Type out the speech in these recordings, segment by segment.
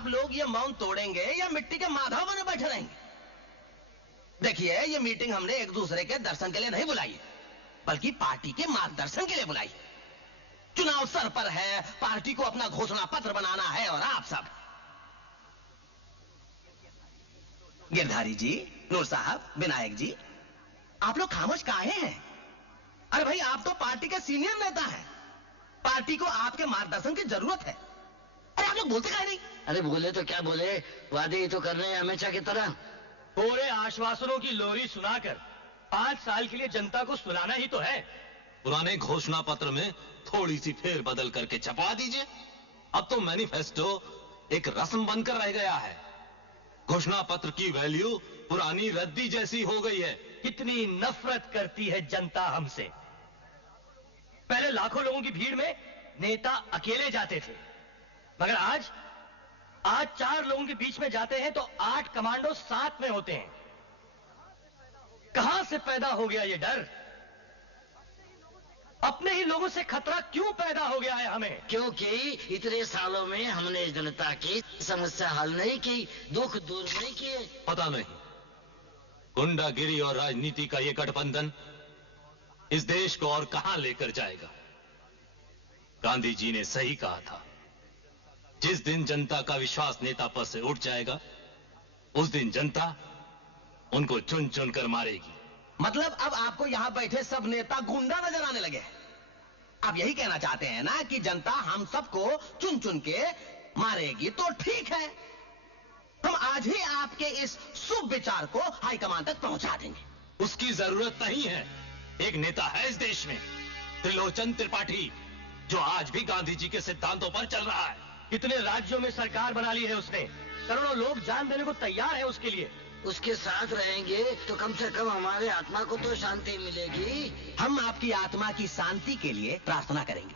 आप लोग ये मौन तोड़ेंगे या मिट्टी के माधव बने बैठे रहेंगे? देखिए, ये मीटिंग हमने एक दूसरे के दर्शन के लिए नहीं बुलाई, बल्कि पार्टी के मार्गदर्शन के लिए बुलाई। चुनाव सर पर है, पार्टी को अपना घोषणा पत्र बनाना है, और आप सब, गिरधारी जी, नूर साहब, विनायक जी, आप लोग खामोश काहे हैं? अरे भाई, आप तो पार्टी के सीनियर नेता हैं, पार्टी को आपके मार्गदर्शन की जरूरत है। अरे आप लोग बोलते काहे नहीं? अरे बोले तो क्या बोले, वादे ही तो कर रहे हैं हमेशा की तरह। पूरे आश्वासनों की लोरी सुनाकर 5 साल के लिए जनता को सुनाना ही तो है। पुराने घोषणा पत्र में थोड़ी सी फेर बदल करके छपवा दीजिए। अब तो मैनिफेस्टो एक रस्म बनकर रह गया है। घोषणा पत्र की वैल्यू पुरानी रद्दी जैसी हो गई है। कितनी नफरत करती है जनता हमसे। पहले लाखों लोगों की भीड़ में नेता अकेले जाते थे, मगर आज 4 लोगों के बीच में जाते हैं तो 8 कमांडो साथ में होते हैं। कहां से पैदा हो गया ये डर? अपने ही लोगों से खतरा क्यों पैदा हो गया है हमें? क्योंकि इतने सालों में हमने जनता की समस्या हल नहीं की, दुख दूर नहीं किए। पता नहीं, गुंडागिरी और राजनीति का ये गठबंधन इस देश को और कहां लेकर जाएगा। गांधी जी ने सही कहा था, जिस दिन जनता का विश्वास नेता पर से उठ जाएगा, उस दिन जनता उनको चुन चुन कर मारेगी। मतलब अब आपको यहां बैठे सब नेता गुंडा नजर आने लगे हैं। आप यही कहना चाहते हैं ना कि जनता हम सबको चुन चुन के मारेगी? तो ठीक है, हम आज ही आपके इस शुभ विचार को हाईकमान तक पहुंचा देंगे। उसकी जरूरत नहीं है। एक नेता है इस देश में, त्रिलोचन त्रिपाठी, जो आज भी गांधी जी के सिद्धांतों पर चल रहा है। कितने राज्यों में सरकार बना ली है उसने, करोड़ों लोग जान देने को तैयार है उसके लिए। उसके साथ रहेंगे तो कम से कम हमारे आत्मा को तो शांति मिलेगी। हम आपकी आत्मा की शांति के लिए प्रार्थना करेंगे।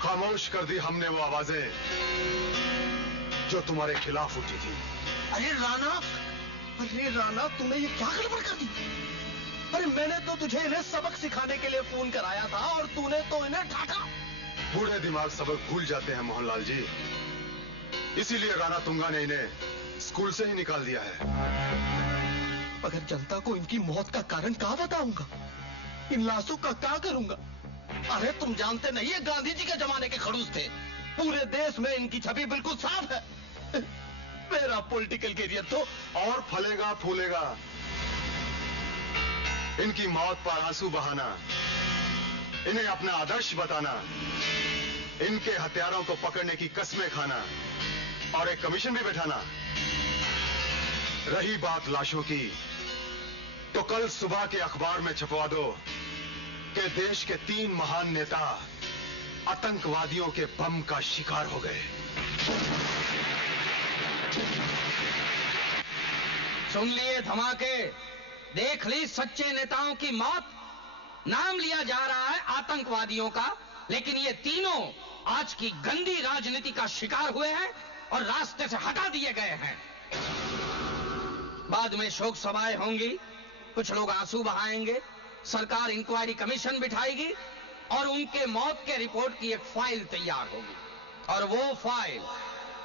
खामोश कर दी हमने वो आवाजें जो तुम्हारे खिलाफ उठी थी। अरे राणा, तूने ये क्या गड़बड़ कर दी? अरे मैंने तो तुझे इन्हें सबक सिखाने के लिए फोन कराया था और तूने तो इन्हें ढाका। बूढ़े दिमाग सबक भूल जाते हैं मोहनलाल जी, इसीलिए राणा तुंगा ने इन्हें स्कूल से ही निकाल दिया है। मगर जनता को इनकी मौत का कारण क्या बताऊंगा? इन लाशों का क्या करूंगा? अरे तुम जानते नहीं, ये गांधी जी के जमाने के खड़ूस थे। पूरे देश में इनकी छवि बिल्कुल साफ है। मेरा पॉलिटिकल कैरियर तो और फलेगा फूलेगा। इनकी मौत पर आंसू बहाना, इन्हें अपना आदर्श बताना, इनके हत्यारों को पकड़ने की कस्में खाना और एक कमीशन भी बैठाना। रही बात लाशों की, तो कल सुबह के अखबार में छपवा दो कि देश के 3 महान नेता आतंकवादियों के बम का शिकार हो गए। सुन लिए धमाके, देख ली सच्चे नेताओं की मौत। नाम लिया जा रहा है आतंकवादियों का, लेकिन ये तीनों आज की गंदी राजनीति का शिकार हुए हैं और रास्ते से हटा दिए गए हैं। बाद में शोक सभाएं होंगी, कुछ लोग आंसू बहाएंगे, सरकार इंक्वायरी कमीशन बिठाएगी और उनके मौत के रिपोर्ट की एक फाइल तैयार होगी। और वो फाइल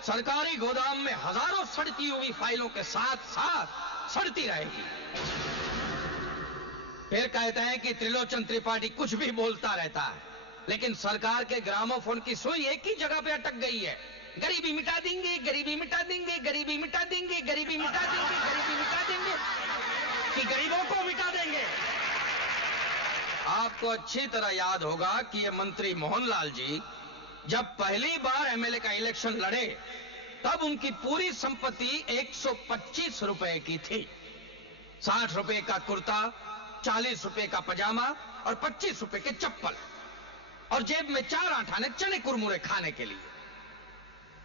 सरकारी गोदाम में हजारों सड़ती हुई फाइलों के साथ साथ सड़ती रहेगी। फिर कहते हैं कि त्रिलोचन त्रिपाठी कुछ भी बोलता रहता है, लेकिन सरकार के ग्रामोफोन की सुई एक ही जगह पे अटक गई है। गरीबी मिटा देंगे, गरीबी मिटा देंगे, गरीबी मिटा देंगे, गरीबी मिटा देंगे, गरीबी मिटा देंगे, कि गरीबों को मिटा देंगे। आपको अच्छी तरह याद होगा कि ये मंत्री मोहनलाल जी जब पहली बार एमएलए का इलेक्शन लड़े, तब उनकी पूरी संपत्ति 125 रुपए की थी। 60 रुपए का कुर्ता, 40 रुपए का पजामा और 25 रुपए के चप्पल, और जेब में 4 आठाने चने कुरमुरे खाने के लिए।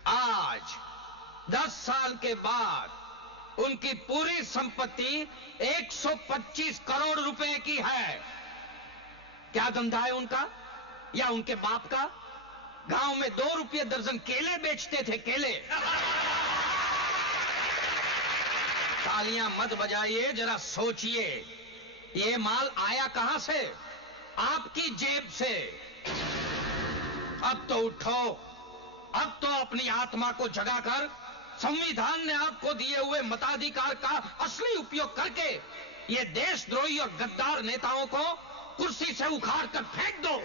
आज 10 साल के बाद उनकी पूरी संपत्ति 125 करोड़ रुपए की है। क्या धंधा है उनका या उनके बाप का? गांव में 2 रुपये दर्जन केले बेचते थे, केले। तालियां मत बजाइए, जरा सोचिए, ये माल आया कहां से? आपकी जेब से। अब तो उठो, अब तो अपनी आत्मा को जगाकर संविधान ने आपको दिए हुए मताधिकार का असली उपयोग करके ये देशद्रोही और गद्दार नेताओं को कुर्सी से उखाड़ कर फेंक दो,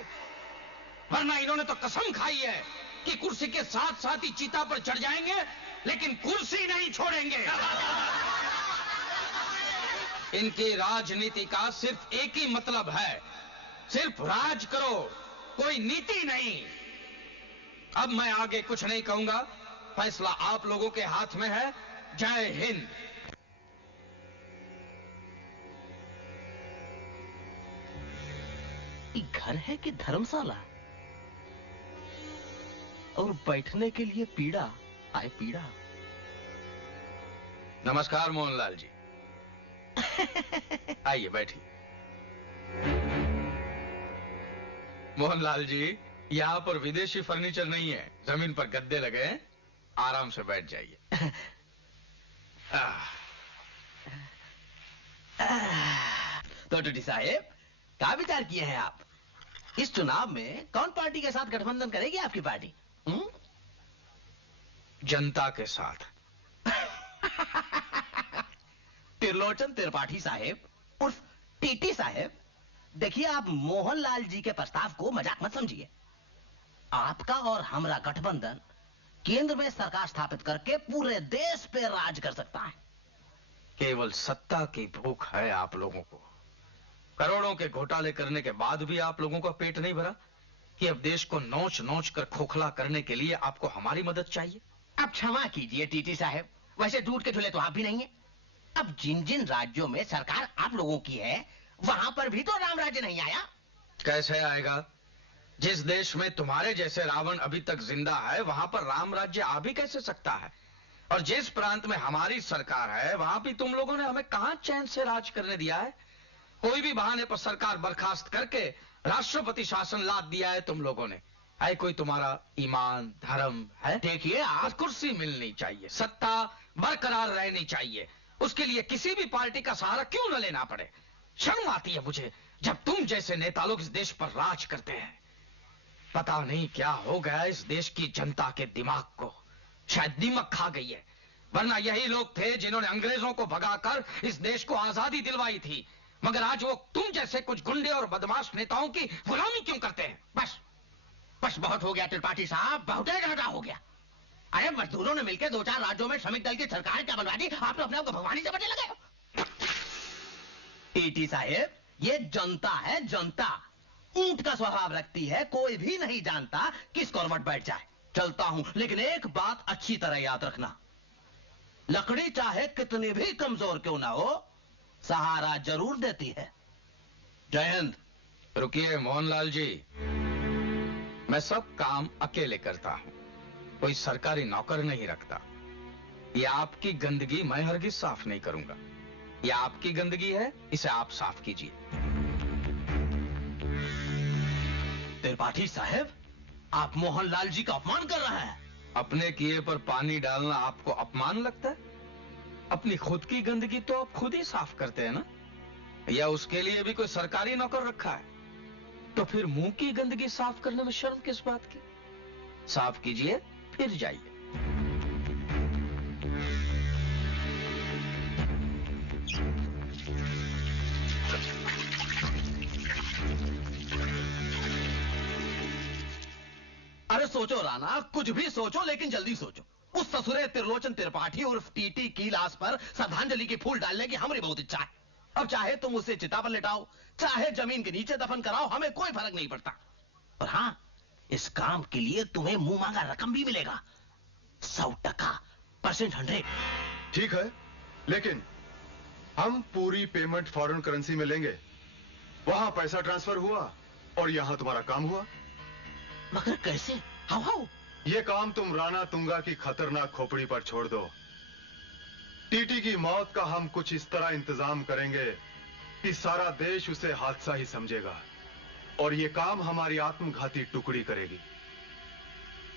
वरना इन्होंने तो कसम खाई है कि कुर्सी के साथ साथ ही चीता पर चढ़ जाएंगे, लेकिन कुर्सी नहीं छोड़ेंगे। इनकी राजनीति का सिर्फ एक ही मतलब है, सिर्फ राज करो, कोई नीति नहीं। अब मैं आगे कुछ नहीं कहूंगा, फैसला आप लोगों के हाथ में है। जय हिंद। ये घर है कि धर्मशाला? और बैठने के लिए पीड़ा, आए पीड़ा। नमस्कार मोहनलाल जी। आइए बैठिए। मोहनलाल जी, यहाँ पर विदेशी फर्नीचर नहीं है, जमीन पर गद्दे लगे हैं, आराम से बैठ जाइए। तो टीटी साहेब, क्या विचार किए हैं आप? इस चुनाव में कौन पार्टी के साथ गठबंधन करेगी आपकी पार्टी? जनता के साथ। त्रिलोचन त्रिपाठी साहेब उर्फ टीटी साहेब, देखिए आप मोहनलाल जी के प्रस्ताव को मजाक मत समझिए। आपका और हमारा गठबंधन केंद्र में सरकार स्थापित करके पूरे देश पे राज कर सकता है। केवल सत्ता की भूख है आप लोगों को। करोड़ों के घोटाले करने के बाद भी आप लोगों का पेट नहीं भरा कि अब देश को नोच नोच कर खोखला करने के लिए आपको हमारी मदद चाहिए। अब क्षमा कीजिए टीटी साहब, वैसे दूध के झूले तो आप भी नहीं है। अब जिन जिन राज्यों में सरकार आप लोगों की है, वहां पर भी तो राम राज्य नहीं आया। कैसे आएगा? जिस देश में तुम्हारे जैसे रावण अभी तक जिंदा है, वहां पर राम राज्य आ भी कैसे सकता है? और जिस प्रांत में हमारी सरकार है, वहां भी तुम लोगों ने हमें कहां चैन से राज करने दिया है? कोई भी बहाने पर सरकार बर्खास्त करके राष्ट्रपति शासन लाद दिया है तुम लोगों ने। है कोई तुम्हारा ईमान धर्म है? देखिए आज कुर्सी मिलनी चाहिए, सत्ता बरकरार रहनी चाहिए, उसके लिए किसी भी पार्टी का सहारा क्यों न लेना पड़े। शर्म आती है मुझे जब तुम जैसे नेता लोग इस देश पर राज करते हैं। पता नहीं क्या हो गया इस देश की जनता के दिमाग को, शायद दीमक खा गई है। वरना यही लोग थे जिन्होंने अंग्रेजों को भगाकर इस देश को आजादी दिलवाई थी, मगर आज वो तुम जैसे कुछ गुंडे और बदमाश नेताओं की गुलामी क्यों करते हैं? बस बस बहुत हो गया त्रिपाठी साहब, बहुत ज्यादा हो गया। अरे मजदूरों ने मिलकर 2-4 राज्यों में श्रमिक दल की सरकार क्या बनवा दी, आप तो अपने आप को भगवान ही समझने लगे। टीटी साहब, ये जनता है, जनता ऊंट का स्वभाव रखती है, कोई भी नहीं जानता किस करवट बैठ जाए। चलता हूं, लेकिन एक बात अच्छी तरह याद रखना, लकड़ी चाहे कितनी भी कमजोर क्यों ना हो, सहारा जरूर देती है। जय हिंद। रुकिए मोहनलाल जी, मैं सब काम अकेले करता हूं, कोई सरकारी नौकर नहीं रखता। ये आपकी गंदगी मैं हरगिज साफ नहीं करूंगा। ये आपकी गंदगी है, इसे आप साफ कीजिए। त्रिपाठी साहब, आप मोहनलाल जी का अपमान कर रहे हैं। अपने किए पर पानी डालना आपको अपमान लगता है? अपनी खुद की गंदगी तो आप खुद ही साफ करते हैं ना? या उसके लिए भी कोई सरकारी नौकर रखा है? तो फिर मुंह की गंदगी साफ करने में शर्म किस बात की? साफ कीजिए फिर जाइए। अरे सोचो राणा, कुछ भी सोचो, लेकिन जल्दी सोचो। उस ससुरे त्रिलोचन त्रिपाठी उर्फ टीटी की लाश पर श्रद्धांजलि की फूल डालने की हमारी बहुत इच्छा है। अब चाहे तुम उसे चिता पर लिटाओ, चाहे जमीन के नीचे दफन कराओ, हमें कोई फर्क नहीं पड़ता। और हाँ, इस काम के लिए तुम्हें मुंह मांगा रकम भी मिलेगा, 100%, 100। ठीक है, लेकिन हम पूरी पेमेंट फॉरेन करेंसी में लेंगे। वहां पैसा ट्रांसफर हुआ और यहां तुम्हारा काम हुआ। मगर कैसे? हाउ? ये काम तुम राणा तुंगा की खतरनाक खोपड़ी पर छोड़ दो। टीटी की मौत का हम कुछ इस तरह इंतजाम करेंगे कि सारा देश उसे हादसा ही समझेगा, और ये काम हमारी आत्मघाती टुकड़ी करेगी।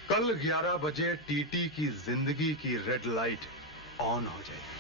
कल 11 बजे टीटी की जिंदगी की रेड लाइट ऑन हो जाएगी।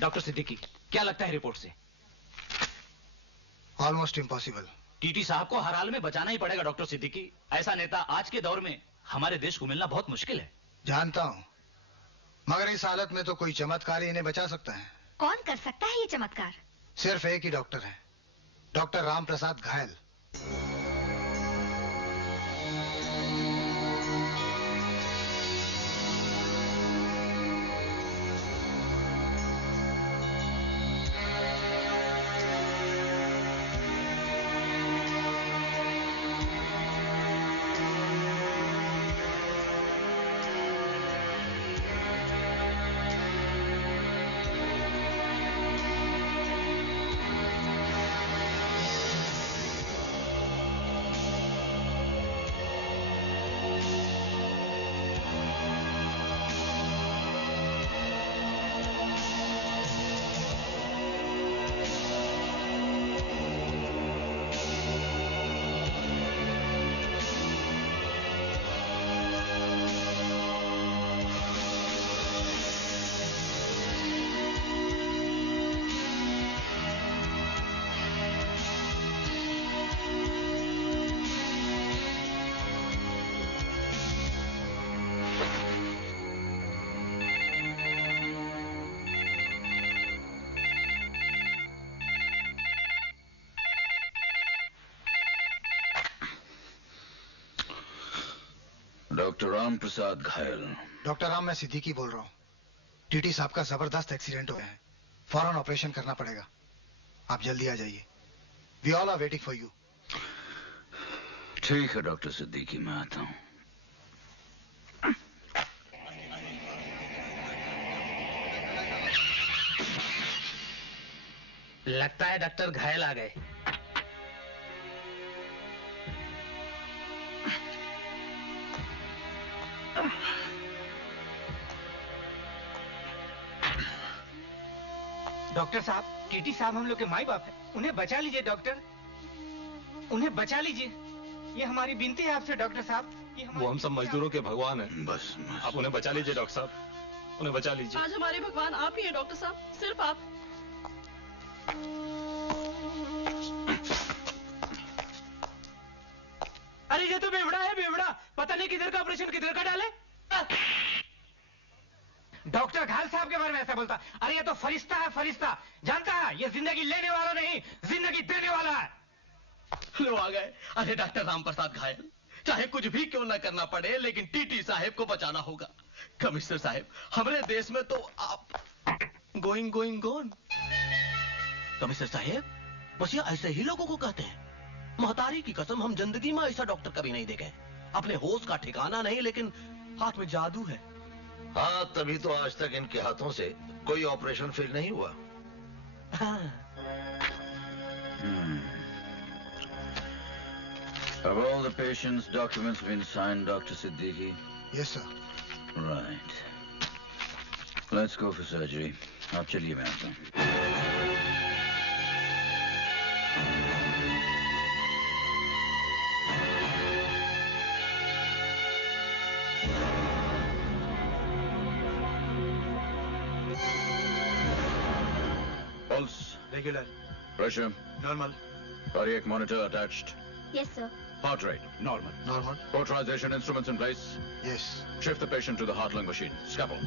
डॉक्टर सिद्दीकी, क्या लगता है रिपोर्ट से? Almost impossible. टीटी साहब को हर हाल में बचाना ही पड़ेगा डॉक्टर सिद्दीकी। ऐसा नेता आज के दौर में हमारे देश को मिलना बहुत मुश्किल है। जानता हूं, मगर इस हालत में तो कोई चमत्कार ही इन्हें बचा सकता है। कौन कर सकता है ये चमत्कार? सिर्फ एक ही डॉक्टर है, डॉक्टर राम प्रसाद घायल। डॉक्टर राम प्रसाद घायल। डॉक्टर राम, मैं सिद्दीकी बोल रहा हूँ। टीटी साहब का जबरदस्त एक्सीडेंट हो गया है, फौरन ऑपरेशन करना पड़ेगा। आप जल्दी आ जाइए। We all are waiting for you. ठीक है डॉक्टर सिद्दीकी, मैं आता हूँ। लगता है डॉक्टर घायल आ गए। डॉक्टर साहब, टीटी साहब हम लोग के माई बाप है, उन्हें बचा लीजिए डॉक्टर, उन्हें बचा लीजिए। ये हमारी विनती है आपसे डॉक्टर साहब। वो हम सब मजदूरों के भगवान हैं। बस आप उन्हें बचा लीजिए डॉक्टर साहब, उन्हें बचा लीजिए। आज हमारे भगवान आप ही हैं डॉक्टर साहब, सिर्फ आप। अरे ये तो बेवड़ा है, बेवड़ा। पता नहीं किधर का ऑपरेशन किधर का डाले। डॉक्टर घायल साहब के बारे में ऐसा बोलता। अरे ये तो फरिश्ता है, फरिश्ता। जानता है, ये जिंदगी लेने वाला नहीं, जिंदगी देने वाला है। लो आ गए। अरे डॉक्टर राम प्रसाद घायल, चाहे कुछ भी क्यों न करना पड़े, लेकिन टीटी साहब को बचाना होगा। कमिश्नर साहब, हमारे देश में तो आप गोइंग गोइंग गोन। कमिश्नर साहब, बस ये ऐसे ही लोगों को कहते हैं। महतारी की कसम, हम जिंदगी में ऐसा डॉक्टर कभी नहीं देखे। अपने होश का ठिकाना नहीं, लेकिन हाथ में जादू है। हाँ, तभी तो आज तक इनके हाथों से कोई ऑपरेशन फेल नहीं हुआ। Have all the patients' documents been signed, Dr. Siddiqui? Yes, sir. Right. Let's go for surgery. आप चलिए, मैं आता हूँ। Pulse. Regular. Pressure. Normal. Cardiac monitor attached. Yes, sir. Heart rate. Normal. Normal. Authorization instruments in place. Yes. Shift the patient to the heart lung machine. Scalpel.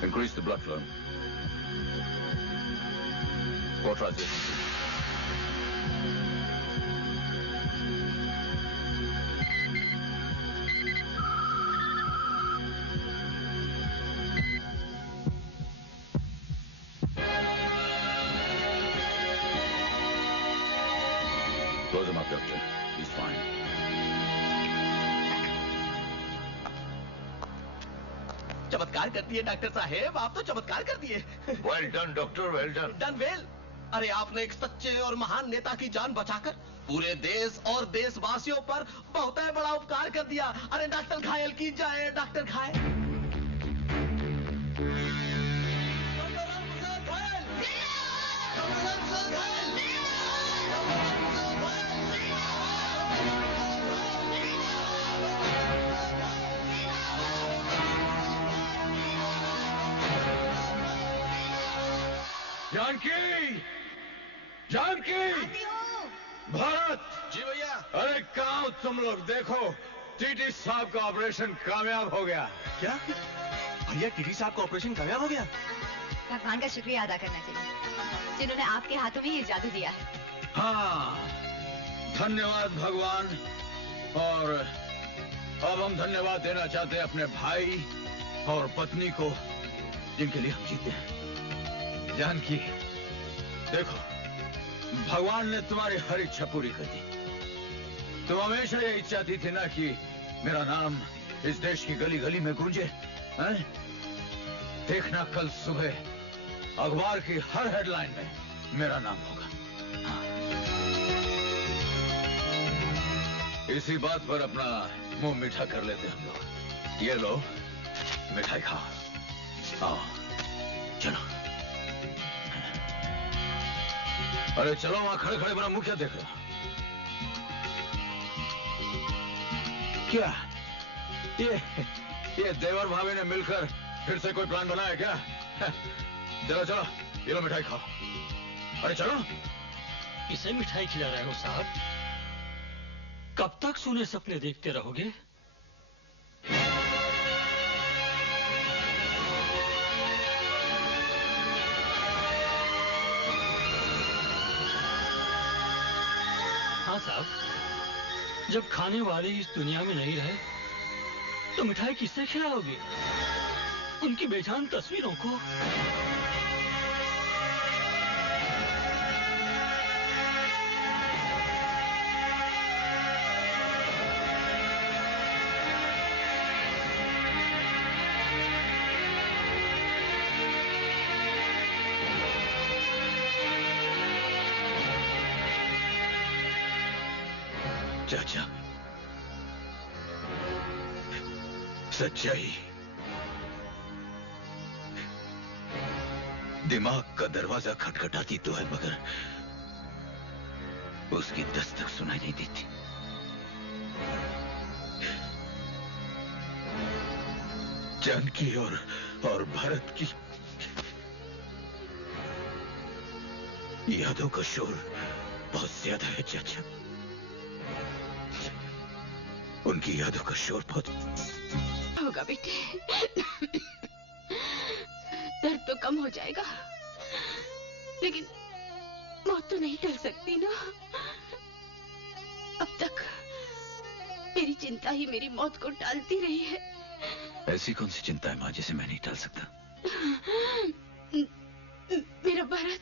Increase the blood flow. Authorization. Close him up, Doctor. चमत्कार कर दिए doctor साहेब, आप तो चमत्कार कर दिए। Well done doctor, well done. Done well. अरे आपने एक सच्चे और महान नेता की जान बचाकर पूरे देश और देशवासियों पर बहुत बड़ा उपकार कर दिया। अरे डॉक्टर घायल की जाए, डॉक्टर घायल। जानकी, जानकी, भारत। जी भैया। अरे कहाँ हो तुम लोग? देखो टीटी साहब का ऑपरेशन कामयाब हो गया। क्या भैया, टीटी साहब का ऑपरेशन कामयाब हो गया? भगवान का शुक्रिया अदा करना चाहिए जिन्होंने आपके हाथों में ये जादू दिया है। हाँ, धन्यवाद भगवान। और अब हम धन्यवाद देना चाहते हैं अपने भाई और पत्नी को, जिनके लिए हम जीते हैं। जानकी, देखो भगवान ने तुम्हारी हर इच्छा पूरी कर दी। तुम हमेशा यही चाहती थी ना कि मेरा नाम इस देश की गली गली में गूंजे, हैं? देखना कल सुबह अखबार की हर हेडलाइन में मेरा नाम होगा। हाँ। इसी बात पर अपना मुंह मीठा कर लेते हम लोग। ये लो मिठाई खाओ। आओ चलो। अरे चलो, वहां खड़े खड़े बना मुंह क्या देख रहे हो? क्या ये देवर भाभी ने मिलकर फिर से कोई प्लान बनाया क्या? चलो चलो, ये लो मिठाई खाओ। अरे चलो। इसे मिठाई खिला रहे हो साहब? कब तक सूने सपने देखते रहोगे? हाँ साहब, जब खाने वाले इस दुनिया में नहीं रहे तो मिठाई किससे खिलाओगे? उनकी बेजान तस्वीरों को। चाचा, सच्चाई दिमाग का दरवाजा खटखटाती तो है, मगर उसकी दस्तक सुनाई नहीं देती। जानकी और भारत की यादों का शोर बहुत ज्यादा है चाचा। उनकी यादों का शोर बहुत होगा बेटे। दर्द तो कम हो जाएगा, लेकिन मौत तो नहीं टल सकती ना। अब तक मेरी चिंता ही मेरी मौत को टालती रही है। ऐसी कौन सी चिंता है माँ जिसे मैं नहीं टाल सकता? मेरा भारत,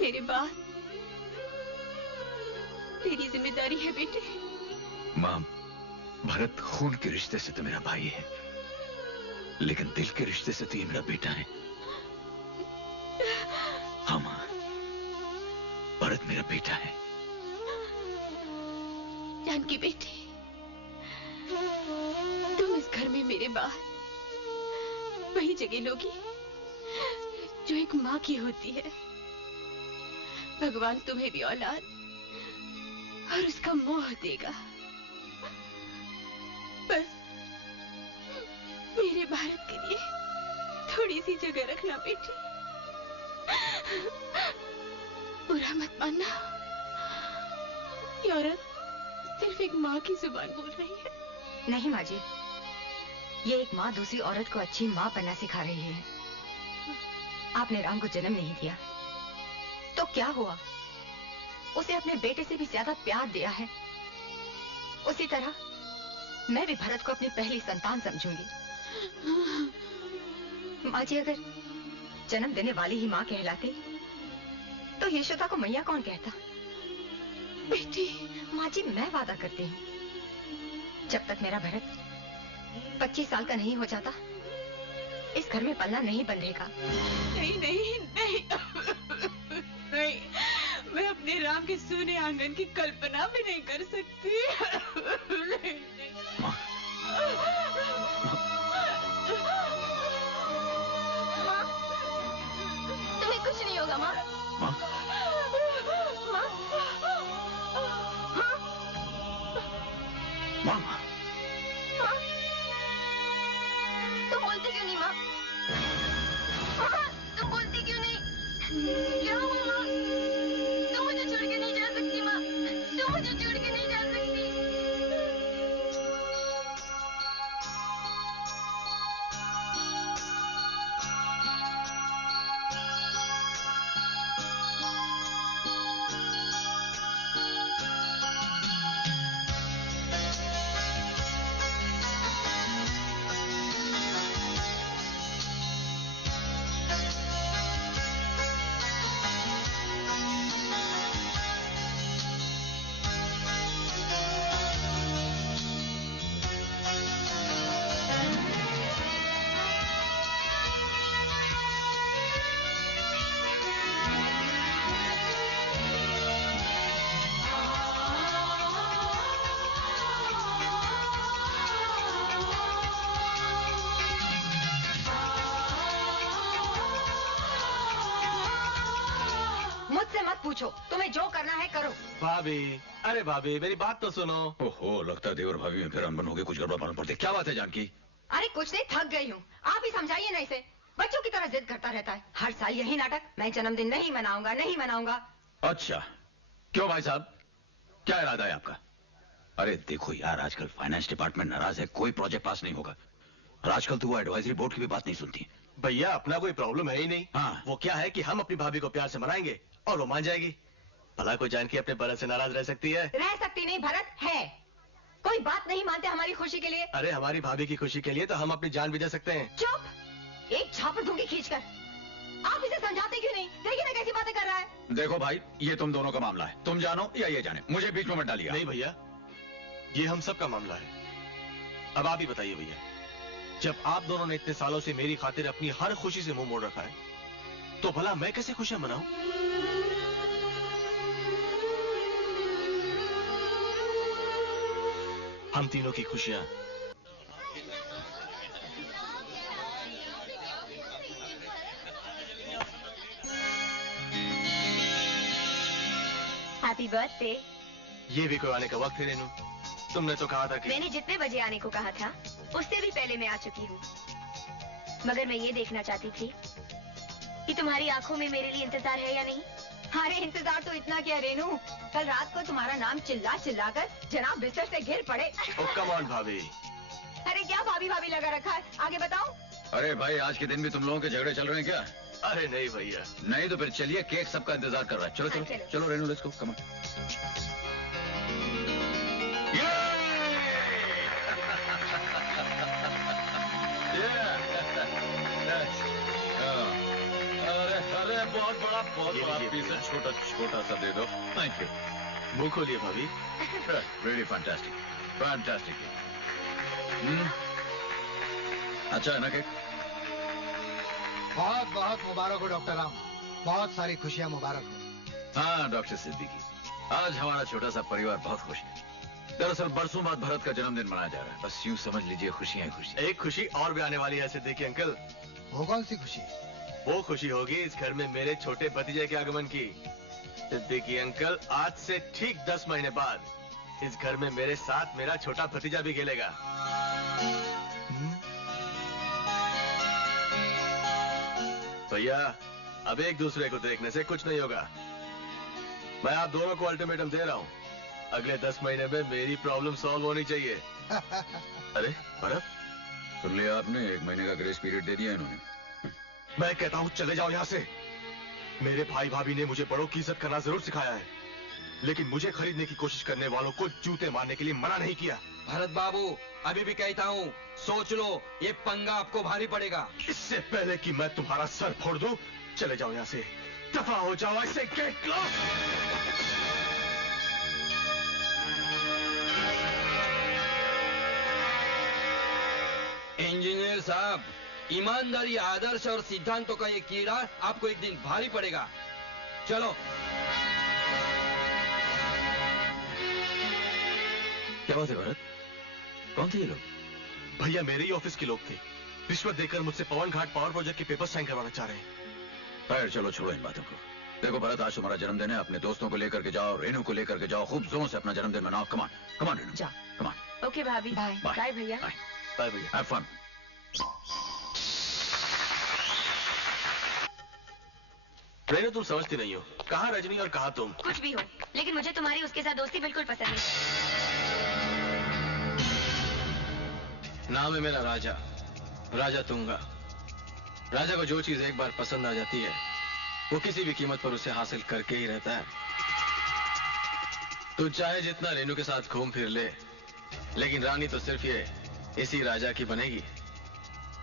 मेरे बाद तेरी जिम्मेदारी है बेटे। माँ, भरत खून के रिश्ते से तो मेरा भाई है, लेकिन दिल के रिश्ते से तो ये मेरा बेटा है। हाँ माँ, भरत मेरा बेटा है। जानकी बेटी, तुम इस घर में मेरे बाद वही जगह लोगी जो एक माँ की होती है। भगवान तुम्हें भी औलाद और उसका मोह देगा। बस मेरे भारत के लिए थोड़ी सी जगह रखना बेटी। बुरा मत मानना, ये औरत सिर्फ एक माँ की जुबान बोल रही है। नहीं माँ जी, ये एक माँ दूसरी औरत को अच्छी माँ बनना सिखा रही है। आपने राम को जन्म नहीं दिया तो क्या हुआ? उसे अपने बेटे से भी ज्यादा प्यार दिया है। उसी तरह मैं भी भरत को अपनी पहली संतान समझूंगी। माँ जी, अगर जन्म देने वाली ही माँ कहलाती तो यशोदा को मैया कौन कहता? बेटी। माँ जी, मैं वादा करती हूँ जब तक मेरा भरत 25 साल का नहीं हो जाता, इस घर में पलना नहीं बंधेगा। नहीं नहीं नहीं नहीं, मैं अपने राम के सूने आंगन की कल्पना भी नहीं कर सकती। नहीं, नहीं। माँ, तुम्हें कुछ नहीं होगा माँ। माँ, माँ, माँ, माँ, तुम बोलती क्यों नहीं माँ? माँ, तुम बोलती क्यों नहीं? क्या हुआ माँ? तुम मुझे छोड़ के नहीं जा सकती माँ, तुम मुझे छोड़ के नहीं जा सकती। मुझसे मत पूछो, तुम्हें जो करना है करो। भाभी, अरे भाभी मेरी बात तो सुनो। ओहो, लगता है देवर भाभी में फिर अनबन हो गई, कुछ गड़बड़ मालूम पड़ती है। क्या बात है जानकी? अरे कुछ नहीं, थक गई हूँ। आप ही समझाइए ना इसे, बच्चों की तरह जिद करता रहता है। हर साल यही नाटक, मैं जन्मदिन नहीं मनाऊंगा, नहीं मनाऊंगा। अच्छा, क्यों भाई साहब, क्या इरादा है आपका? अरे देखो यार, आजकल फाइनेंस डिपार्टमेंट नाराज है, कोई प्रोजेक्ट पास नहीं होगा। और आजकल तो वो एडवाइजरी बोर्ड की भी बात नहीं सुनती। भैया अपना कोई प्रॉब्लम है ही नहीं। हाँ। वो क्या है कि हम अपनी भाभी को प्यार से मनाएंगे और वो मान जाएगी। भला कोई जानकी अपने भरत से नाराज रह सकती है? रह सकती नहीं, भरत है। कोई बात नहीं मानते हमारी खुशी के लिए। अरे हमारी भाभी की खुशी के लिए तो हम अपनी जान भी दे सकते हैं। चुप, एक झापड़ दूंगी खींचकर। आप इसे समझाते क्यों नहीं? देखिए ना कैसी बातें कर रहा है। देखो भाई, ये तुम दोनों का मामला है, तुम जानो या ये जाने, मुझे बीच में मत डालिए। नहीं भैया, ये हम सब का मामला है। अब आप ही बताइए भैया, जब आप दोनों ने इतने सालों से मेरी खातिर अपनी हर खुशी से मुंह मोड़ रखा है, तो भला मैं कैसे खुशियां मनाऊं? हम तीनों की खुशियां हैप्पी बर्थडे। ये भी कोई आने का वक्त है रेनू? तुमने तो कहा था कि मैंने जितने बजे आने को कहा था उससे भी पहले मैं आ चुकी हूँ, मगर मैं ये देखना चाहती थी कि तुम्हारी आंखों में मेरे लिए इंतजार है या नहीं। अरे इंतजार तो इतना क्या रेनू, कल रात को तुम्हारा नाम चिल्ला चिल्लाकर जनाब बिस्तर से गिर पड़े। ओ कम ऑन भाभी। अरे क्या भाभी भाभी लगा रखा है, आगे बताओ। अरे भाई, आज के दिन भी तुम लोगों के झगड़े चल रहे हैं क्या? अरे नहीं भैया। नहीं तो फिर चलिए, केक सबका इंतजार कर रहा है। चलो हाँ, चलो चलो Renu, let's go, come on. अरे बहुत बड़ा पीस है, छोटा छोटा सा दे दो। Thank you. मुंह खोलिए भाभी। Really fantastic, fantastic. अच्छा है ना केक? बहुत बहुत मुबारक हो डॉक्टर राम, बहुत सारी खुशियां मुबारक हो। हाँ डॉक्टर सिद्दीकी, आज हमारा छोटा सा परिवार बहुत खुश है। दरअसल बरसों बाद भरत का जन्मदिन मनाया जा रहा है, बस यूं समझ लीजिए खुशियां ही खुशी। एक खुशी और भी आने वाली है सिद्दीकी अंकल। वो कौन सी खुशी? वो खुशी होगी इस घर में मेरे छोटे भतीजे के आगमन की। सिद्दीकी अंकल, आज से ठीक 10 महीने बाद इस घर में मेरे साथ मेरा छोटा भतीजा भी खेलेगा। भैया, अब एक दूसरे को देखने से कुछ नहीं होगा। मैं आप दोनों को अल्टीमेटम दे रहा हूँ, अगले 10 महीने में मेरी प्रॉब्लम सॉल्व होनी चाहिए। अरे भरत, सुन लिया आपने, 1 महीने का ग्रेस पीरियड दे दिया इन्होंने। मैं कहता हूँ चले जाओ यहाँ से। मेरे भाई भाभी ने मुझे बड़ों की इज्जत करना जरूर सिखाया है, लेकिन मुझे खरीदने की कोशिश करने वालों को जूते मारने के लिए मना नहीं किया। भरत बाबू, अभी भी कहता हूँ, सोच लो, ये पंगा आपको भारी पड़ेगा। इससे पहले कि मैं तुम्हारा सर फोड़ दूं, चले जाओ यहाँ से, दफा हो जाओ। ऐसे गेट क्लोज। इंजीनियर साहब, ईमानदारी, आदर्श और सिद्धांतों का ये कीड़ा आपको एक दिन भारी पड़ेगा। चलो। क्या बात है भरत? कौन थे ये लोग? भैया मेरे ही ऑफिस के लोग थे। रिश्वत देकर मुझसे पवन घाट पावर प्रोजेक्ट के पेपर साइन करवाना चाह रहे हैं। खैर चलो, छोड़ो इन बातों को। देखो भरत, आज तुम्हारा जन्मदिन है, अपने दोस्तों को लेकर के जाओ, रेनू को लेकर के जाओ, खूब जोरों से अपना जन्मदिन मनाओ। कमान कमान रेनू, जा। कमान। ओके भाभी, बाय बाय भैया। बाय भैया, हैव फन। रेनू तुम समझती नहीं हो, कहाँ रजनी और कहाँ तुम। कुछ भी हो, लेकिन मुझे तुम्हारी उसके साथ दोस्ती बिल्कुल पसंद नहीं। नाम है मेरा राजा, राजा तुंगा। राजा को जो चीज एक बार पसंद आ जाती है वो किसी भी कीमत पर उसे हासिल करके ही रहता है। तू चाहे जितना रेनू के साथ घूम फिर ले, लेकिन रानी तो सिर्फ ये इसी राजा की बनेगी।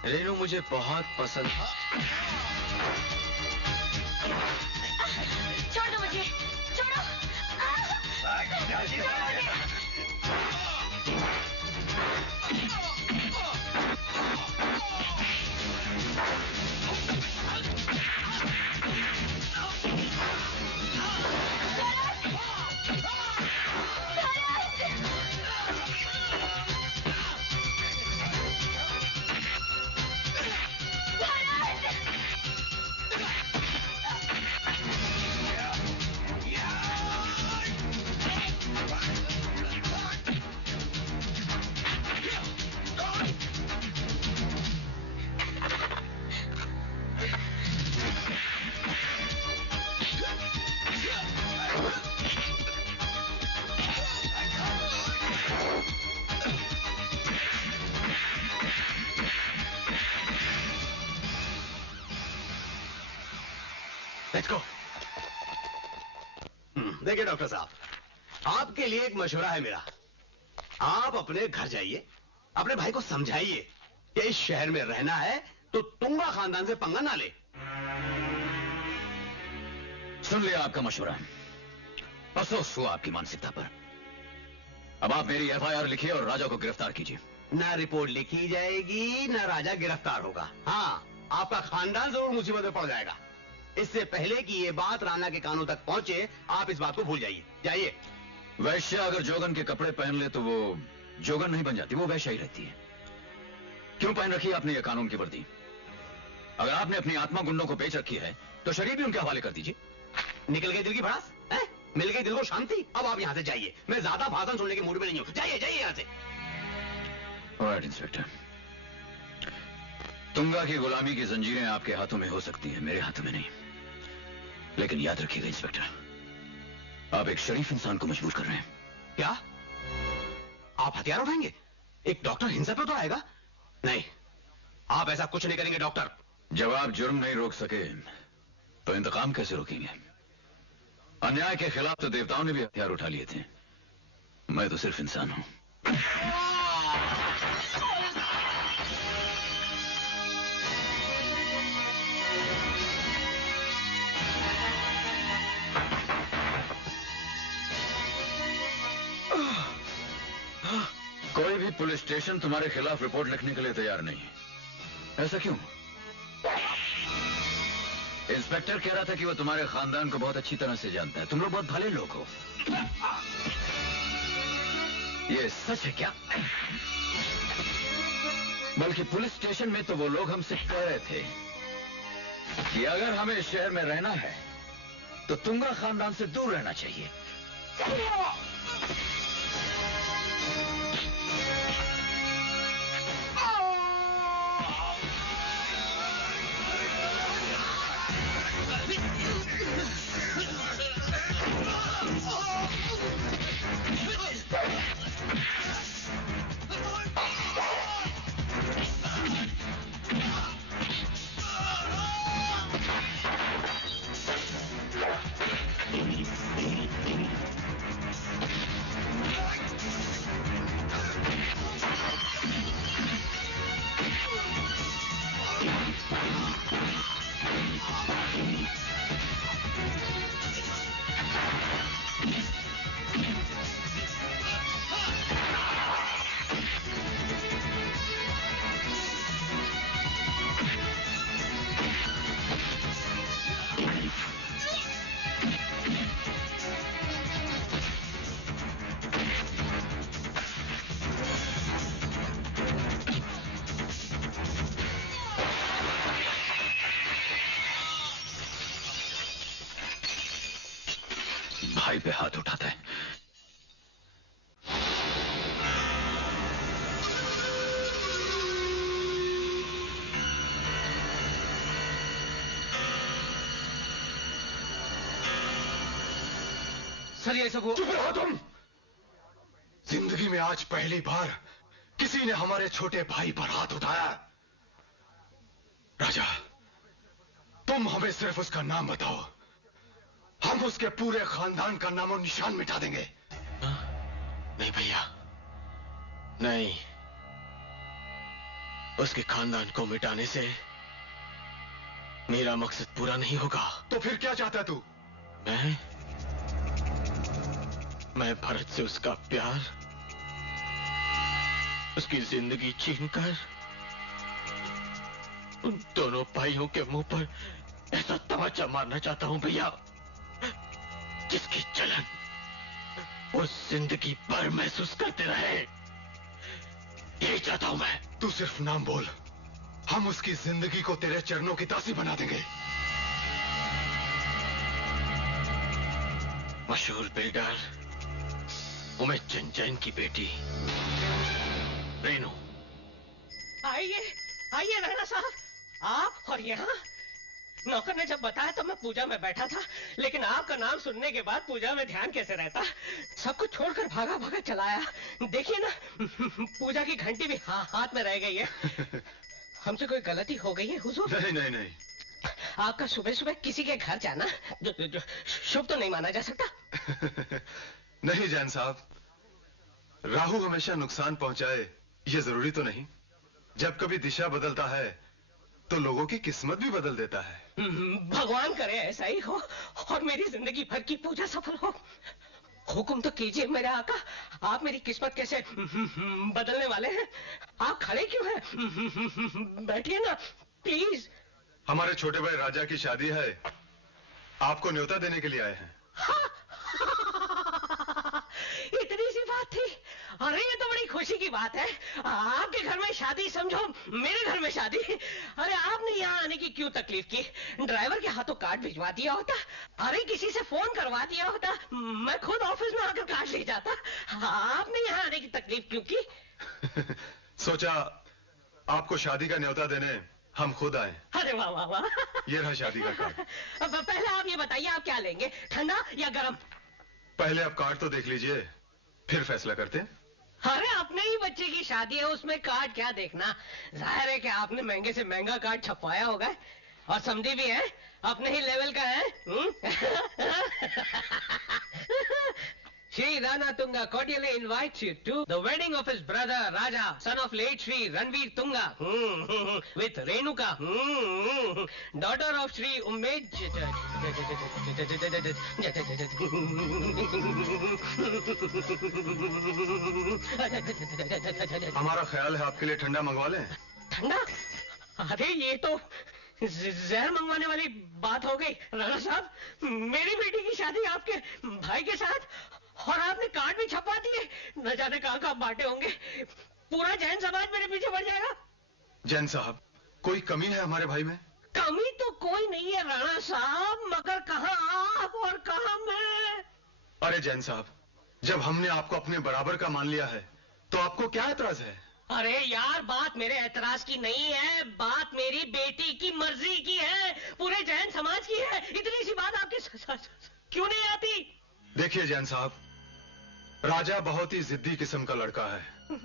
रेनू मुझे बहुत पसंद। छोड़ दो मुझे, छोड़ो। देखिए डॉक्टर साहब, आपके लिए एक मशवरा है मेरा। आप अपने घर जाइए, अपने भाई को समझाइए कि इस शहर में रहना है तो तुंगा खानदान से पंगा ना ले। सुन लिया आपका मशवरा। अफसोस हुआ आपकी मानसिकता पर। अब आप मेरी एफआईआर लिखिए और राजा को गिरफ्तार कीजिए। ना रिपोर्ट लिखी जाएगी, ना राजा गिरफ्तार होगा। हाँ, आपका खानदान जरूर मुसीबत में पड़ जाएगा। इससे पहले कि ये बात राणा के कानों तक पहुंचे, आप इस बात को भूल जाइए। जाइए। वैश्या अगर जोगन के कपड़े पहन ले तो वो जोगन नहीं बन जाती, वो वैश्या ही रहती है। क्यों पहन रखी है आपने ये कानून की वर्दी? अगर आपने अपनी आत्मा गुंडों को बेच रखी है तो शरीर भी उनके हवाले कर दीजिए। निकल गई दिल की भड़ास, मिल गई दिल को शांति। अब आप यहां से जाइए, मैं ज्यादा भाषण सुनने के मूड में नहीं हूं। जाइए जाइए यहां से। ऑलराइट इंस्पेक्टर, तुंगा की गुलामी की जंजीरें आपके हाथों में हो सकती हैं, मेरे हाथों में नहीं। लेकिन याद रखिएगा इंस्पेक्टर, आप एक शरीफ इंसान को मजबूर कर रहे हैं। क्या आप हथियार उठाएंगे? एक डॉक्टर हिंसा पे तो आएगा? नहीं, आप ऐसा कुछ नहीं करेंगे डॉक्टर। जब आप जुर्म नहीं रोक सके तो इंतकाम कैसे रोकेंगे? अन्याय के खिलाफ तो देवताओं ने भी हथियार उठा लिए थे, मैं तो सिर्फ इंसान हूं। कोई भी पुलिस स्टेशन तुम्हारे खिलाफ रिपोर्ट लिखने के लिए तैयार नहीं। ऐसा क्यों? इंस्पेक्टर कह रहा था कि वो तुम्हारे खानदान को बहुत अच्छी तरह से जानता है। तुम लोग बहुत भले लोग हो। ये सच है क्या? बल्कि पुलिस स्टेशन में तो वो लोग हमसे कह रहे थे कि अगर हमें इस शहर में रहना है तो तुंगा खानदान से दूर रहना चाहिए। भाई पे हाथ उठाता है। सर ये सब चुप रहो तुम। जिंदगी में आज पहली बार किसी ने हमारे छोटे भाई पर हाथ उठाया। राजा, तुम हमें सिर्फ उसका नाम बताओ, हम उसके पूरे खानदान का नामो निशान मिटा देंगे। नहीं भैया, नहीं। उसके खानदान को मिटाने से मेरा मकसद पूरा नहीं होगा। तो फिर क्या चाहता तू? मैं भरत से उसका प्यार, उसकी जिंदगी छीनकर उन दोनों भाइयों के मुंह पर ऐसा तमाचा मारना चाहता हूं भैया, जिसकी जलन वो जिंदगी भर महसूस करते रहे। यही चाहता हूं मैं। तू सिर्फ नाम बोल, हम उसकी जिंदगी को तेरे चरणों की दासी बना देंगे। मशहूर बिल्डर उमेश चंद जैन की बेटी रेनू। आइए आइए राणा साहब, आप और यहाँ। नौकर ने जब बताया तो मैं पूजा में बैठा था, लेकिन आपका नाम सुनने के बाद पूजा में ध्यान कैसे रहता। सब कुछ छोड़कर भागा भागा चलाया। देखिए ना, पूजा की घंटी भी हाथ में रह गई है। हमसे कोई गलती हो गई है हुजूर? नहीं नहीं नहीं। आपका सुबह सुबह किसी के घर जाना जो शुभ तो नहीं माना जा सकता। नहीं जैन साहब, राहु हमेशा नुकसान पहुंचाए ये जरूरी तो नहीं। जब कभी दिशा बदलता है तो लोगों की किस्मत भी बदल देता है। भगवान करे ऐसा ही हो और मेरी जिंदगी भर की पूजा सफल हो। हुक्म तो कीजिए मेरे आका, आप मेरी किस्मत कैसे बदलने वाले हैं? आप खड़े क्यों हैं? बैठिए ना प्लीज। हमारे छोटे भाई राजा की शादी है, आपको न्योता देने के लिए आए हैं। इतनी सी बात थी? अरे ये तो बड़ी खुशी की बात है। आपके घर में शादी समझो मेरे घर में शादी। अरे आपने यहाँ आने की क्यों तकलीफ की? ड्राइवर के हाथों कार्ड भिजवा दिया होता। अरे किसी से फोन करवा दिया होता, मैं खुद ऑफिस में आकर कार्ड ले जाता। आपने यहाँ आने की तकलीफ क्यों की? सोचा आपको शादी का न्योता देने हम खुद आए। अरे वाह वाह वाह। ये रहा शादी का कार्ड। पहले आप ये बताइए आप क्या लेंगे, ठंडा या गरम? पहले आप कार्ड तो देख लीजिए, फिर फैसला करते हैं। अरे अपने ही बच्चे की शादी है, उसमें कार्ड क्या देखना। जाहिर है कि आपने महंगे से महंगा कार्ड छपवाया होगा और समझी भी है अपने ही लेवल का है। Shri Rana Tunga cordially invites you to the wedding of his brother Raja, son of late Shri Ranveer Tunga, with Renuka, daughter of Shri Umesh. हमारा ख्याल है आपके लिए ठंडा मंगवा लें। ठंडा? अरे ये तो जहर मंगवाने वाली बात हो गई। राणा साहब, मेरी बेटी की शादी आपके भाई के साथ और आपने कार्ड भी छपवा दिए। न जाने कहाँ बांटे होंगे। पूरा जैन समाज मेरे पीछे पड़ जाएगा। जैन साहब, कोई कमी है हमारे भाई में? कमी तो कोई नहीं है राणा साहब, मगर कहाँ आप और कहाँ मैं। अरे जैन साहब, जब हमने आपको अपने बराबर का मान लिया है तो आपको क्या एतराज है? अरे यार, बात मेरे एतराज की नहीं है, बात मेरी बेटी की मर्जी की है, पूरे जैन समाज की है। इतनी सी बात आपके क्यों नहीं आती? देखिए जैन साहब, राजा बहुत ही जिद्दी किस्म का लड़का है।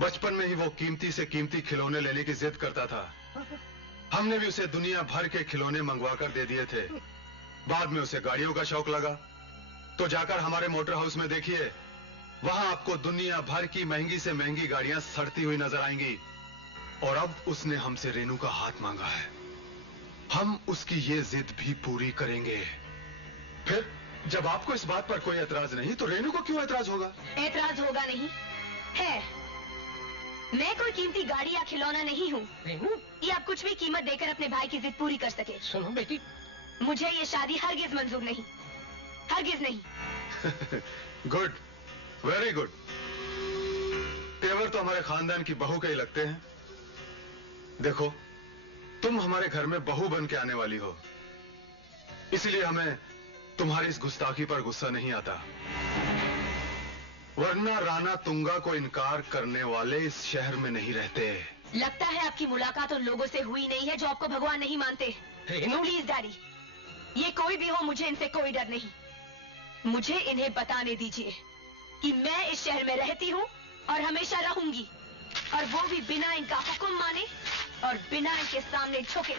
बचपन में ही वो कीमती से कीमती खिलौने लेने की जिद करता था। हमने भी उसे दुनिया भर के खिलौने मंगवा कर दे दिए थे। बाद में उसे गाड़ियों का शौक लगा तो जाकर हमारे मोटर हाउस में देखिए, वहां आपको दुनिया भर की महंगी से महंगी गाड़ियां सड़ती हुई नजर आएंगी। और अब उसने हमसे रेनू का हाथ मांगा है। हम उसकी ये जिद भी पूरी करेंगे। फिर जब आपको इस बात पर कोई एतराज नहीं तो रेनू को क्यों एतराज होगा? एतराज होगा नहीं है। मैं कोई कीमती गाड़ी या खिलौना नहीं हूँ ये आप कुछ भी कीमत देकर अपने भाई की जिद पूरी कर सके। सुनो बेटी, मुझे ये शादी हरगिज मंजूर नहीं, हरगिज नहीं। Good, very good. तेवर तो हमारे खानदान की बहू के ही लगते हैं। देखो, तुम हमारे घर में बहू बन के आने वाली हो, इसलिए हमें तुम्हारी इस गुस्ताखी पर गुस्सा नहीं आता, वरना राणा तुंगा को इनकार करने वाले इस शहर में नहीं रहते। लगता है आपकी मुलाकात उन लोगों से हुई नहीं है जो आपको भगवान नहीं मानते। प्लीज डैडी, ये कोई भी हो, मुझे इनसे कोई डर नहीं। मुझे इन्हें बताने दीजिए कि मैं इस शहर में रहती हूँ और हमेशा रहूंगी, और वो भी बिना इनका हुक्म माने और बिना इनके सामने झुके।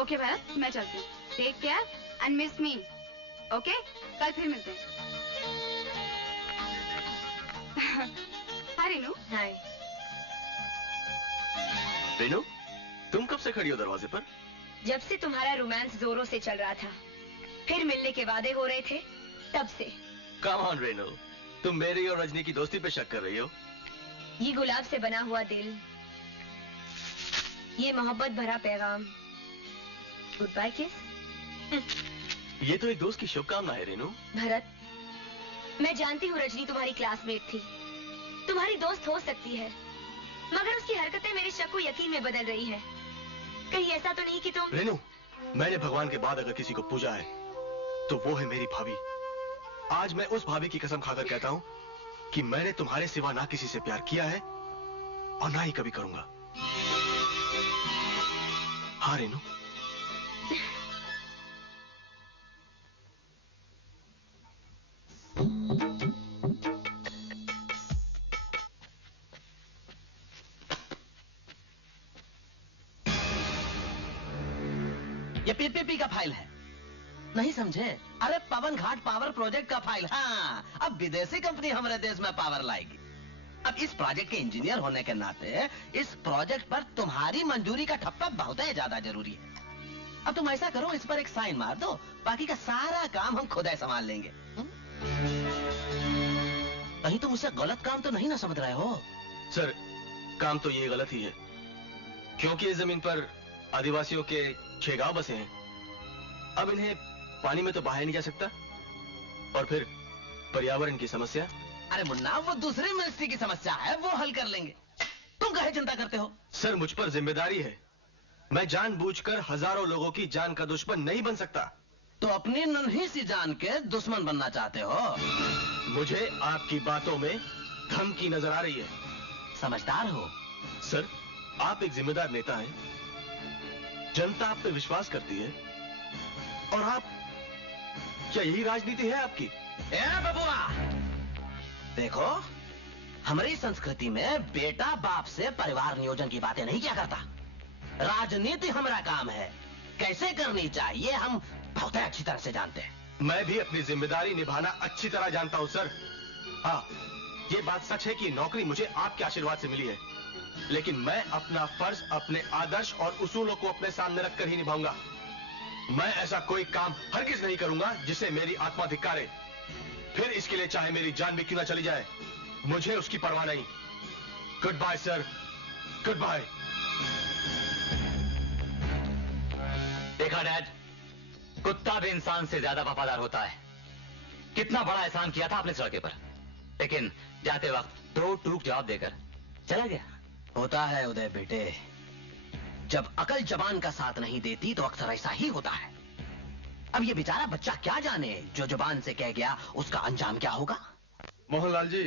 ओके भरत, मैं चलती हूँ। Take care and miss me. Okay, कल फिर मिलते हैं। हाय रेनू। हाय। रेनू, तुम कब से खड़ी हो दरवाजे पर? जब से तुम्हारा रोमांस जोरों से चल रहा था, फिर मिलने के वादे हो रहे थे, तब से। कम ऑन रेनू, तुम मेरी और रजनी की दोस्ती पे शक कर रही हो? ये गुलाब से बना हुआ दिल, ये मोहब्बत भरा पैगाम, गुड बाय किस। ये तो एक दोस्त की शुभकामना है रेनू। भरत, मैं जानती हूँ रजनी तुम्हारी क्लासमेट थी, तुम्हारी दोस्त हो सकती है, मगर उसकी हरकतें मेरे शक को यकीन में बदल रही हैं। कहीं ऐसा तो नहीं कि तुम। रेनू, मैंने भगवान के बाद अगर किसी को पूजा है तो वो है मेरी भाभी। आज मैं उस भाभी की कसम खाकर कहता हूँ कि मैंने तुम्हारे सिवा ना किसी से प्यार किया है और ना ही कभी करूंगा। हाँ रेनू। ये पीपीपी का फाइल है, नहीं समझे? अरे पवन घाट पावर प्रोजेक्ट का फाइल। हाँ, अब विदेशी कंपनी हमारे देश में पावर लाएगी। अब इस प्रोजेक्ट के इंजीनियर होने के नाते इस प्रोजेक्ट पर तुम्हारी मंजूरी का ठप्पा बहुत ही ज्यादा जरूरी है। अब तुम ऐसा करो, इस पर एक साइन मार दो, बाकी का सारा काम हम खुद ही संभाल लेंगे। कहीं तुम उसे गलत काम तो नहीं ना समझ रहे हो? सर, काम तो ये गलत ही है, क्योंकि इस जमीन पर आदिवासियों के 6 गांव बसे हैं। अब इन्हें पानी में तो बहाया नहीं जा सकता, और फिर पर्यावरण की समस्या। अरे मुन्ना, वो दूसरी मिनिस्ट्री की समस्या है, वो हल कर लेंगे। तुम काहे चिंता करते हो? सर, मुझ पर जिम्मेदारी है। मैं जानबूझकर हजारों लोगों की जान का दुश्मन नहीं बन सकता। तो अपनी नन्ही सी जान के दुश्मन बनना चाहते हो? मुझे आपकी बातों में धमकी नजर आ रही है। समझदार हो? सर, आप एक जिम्मेदार नेता हैं, जनता आप पे विश्वास करती है, और आप, क्या यही राजनीति है आपकी? ए बबुआ, देखो, हमारी संस्कृति में बेटा बाप से परिवार नियोजन की बातें नहीं किया करता। राजनीति हमारा काम है, कैसे करनी चाहिए हम बहुत अच्छी तरह से जानते हैं। मैं भी अपनी जिम्मेदारी निभाना अच्छी तरह जानता हूं सर। हाँ, ये बात सच है कि नौकरी मुझे आपके आशीर्वाद से मिली है, लेकिन मैं अपना फर्ज, अपने आदर्श और उसूलों को अपने सामने रखकर ही निभाऊंगा। मैं ऐसा कोई काम हरगिज नहीं करूंगा जिसे मेरी आत्मा धिक्कारे, फिर इसके लिए चाहे मेरी जान भी क्यों ना चली जाए, मुझे उसकी परवाह नहीं। Good bye sir, good bye. देखा डैड, कुत्ता भी इंसान से ज्यादा वफादार होता है। कितना बड़ा एहसान किया था आपने इस लड़के पर, लेकिन जाते वक्त 2 टूक जवाब देकर चला गया। होता है उदय बेटे, जब अकल जबान का साथ नहीं देती तो अक्सर ऐसा ही होता है। अब ये बेचारा बच्चा क्या जाने, जो जुबान से कह गया उसका अंजाम क्या होगा। मोहनलाल जी,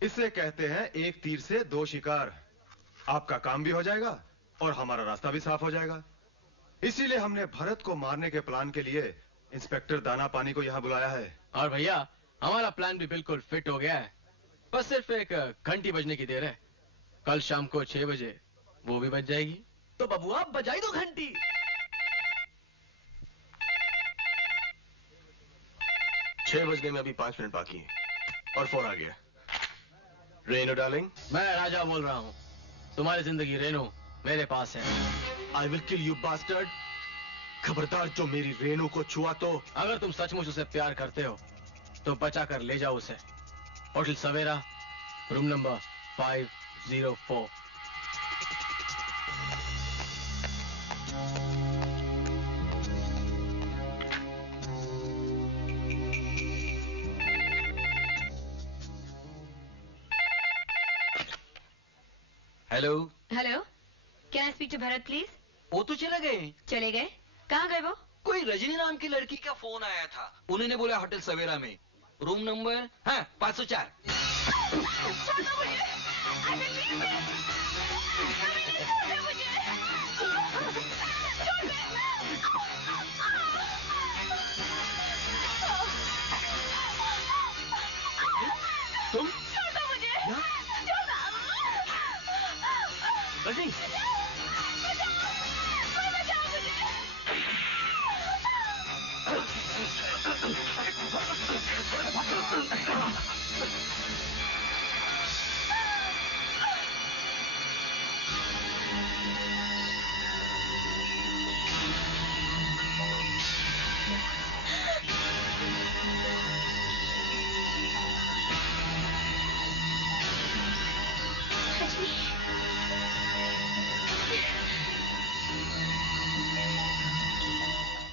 इसे कहते हैं एक तीर से 2 शिकार। आपका काम भी हो जाएगा और हमारा रास्ता भी साफ हो जाएगा। इसीलिए हमने भरत को मारने के प्लान के लिए इंस्पेक्टर दाना पानी को यहाँ बुलाया है। और भैया, हमारा प्लान भी बिल्कुल फिट हो गया है, बस सिर्फ एक घंटी बजने की देर है। कल शाम को 6 बजे वो भी बज जाएगी। तो बबुआ बजाई दो घंटी। 6 बजने में अभी 5 मिनट बाकी है और 4 आ गया। रेनू डार्लिंग, मैं राजा बोल रहा हूँ। तुम्हारी जिंदगी रेनू मेरे पास है। I will kill you bastard. खबरदार जो मेरी रेनू को छुआ तो। अगर तुम सचमुच उसे प्यार करते हो तो बचा कर ले जाओ उसे। Hotel Savera, room number 504। Hello. Hello, can I speak to Bharat please? वो तो चले गए। चले गए? कहाँ गए वो? कोई रजनी नाम की लड़की का फोन आया था, उन्होंने बोला होटल सवेरा में, रूम नंबर 504। तुम? छोड़ो मुझे। रजनी।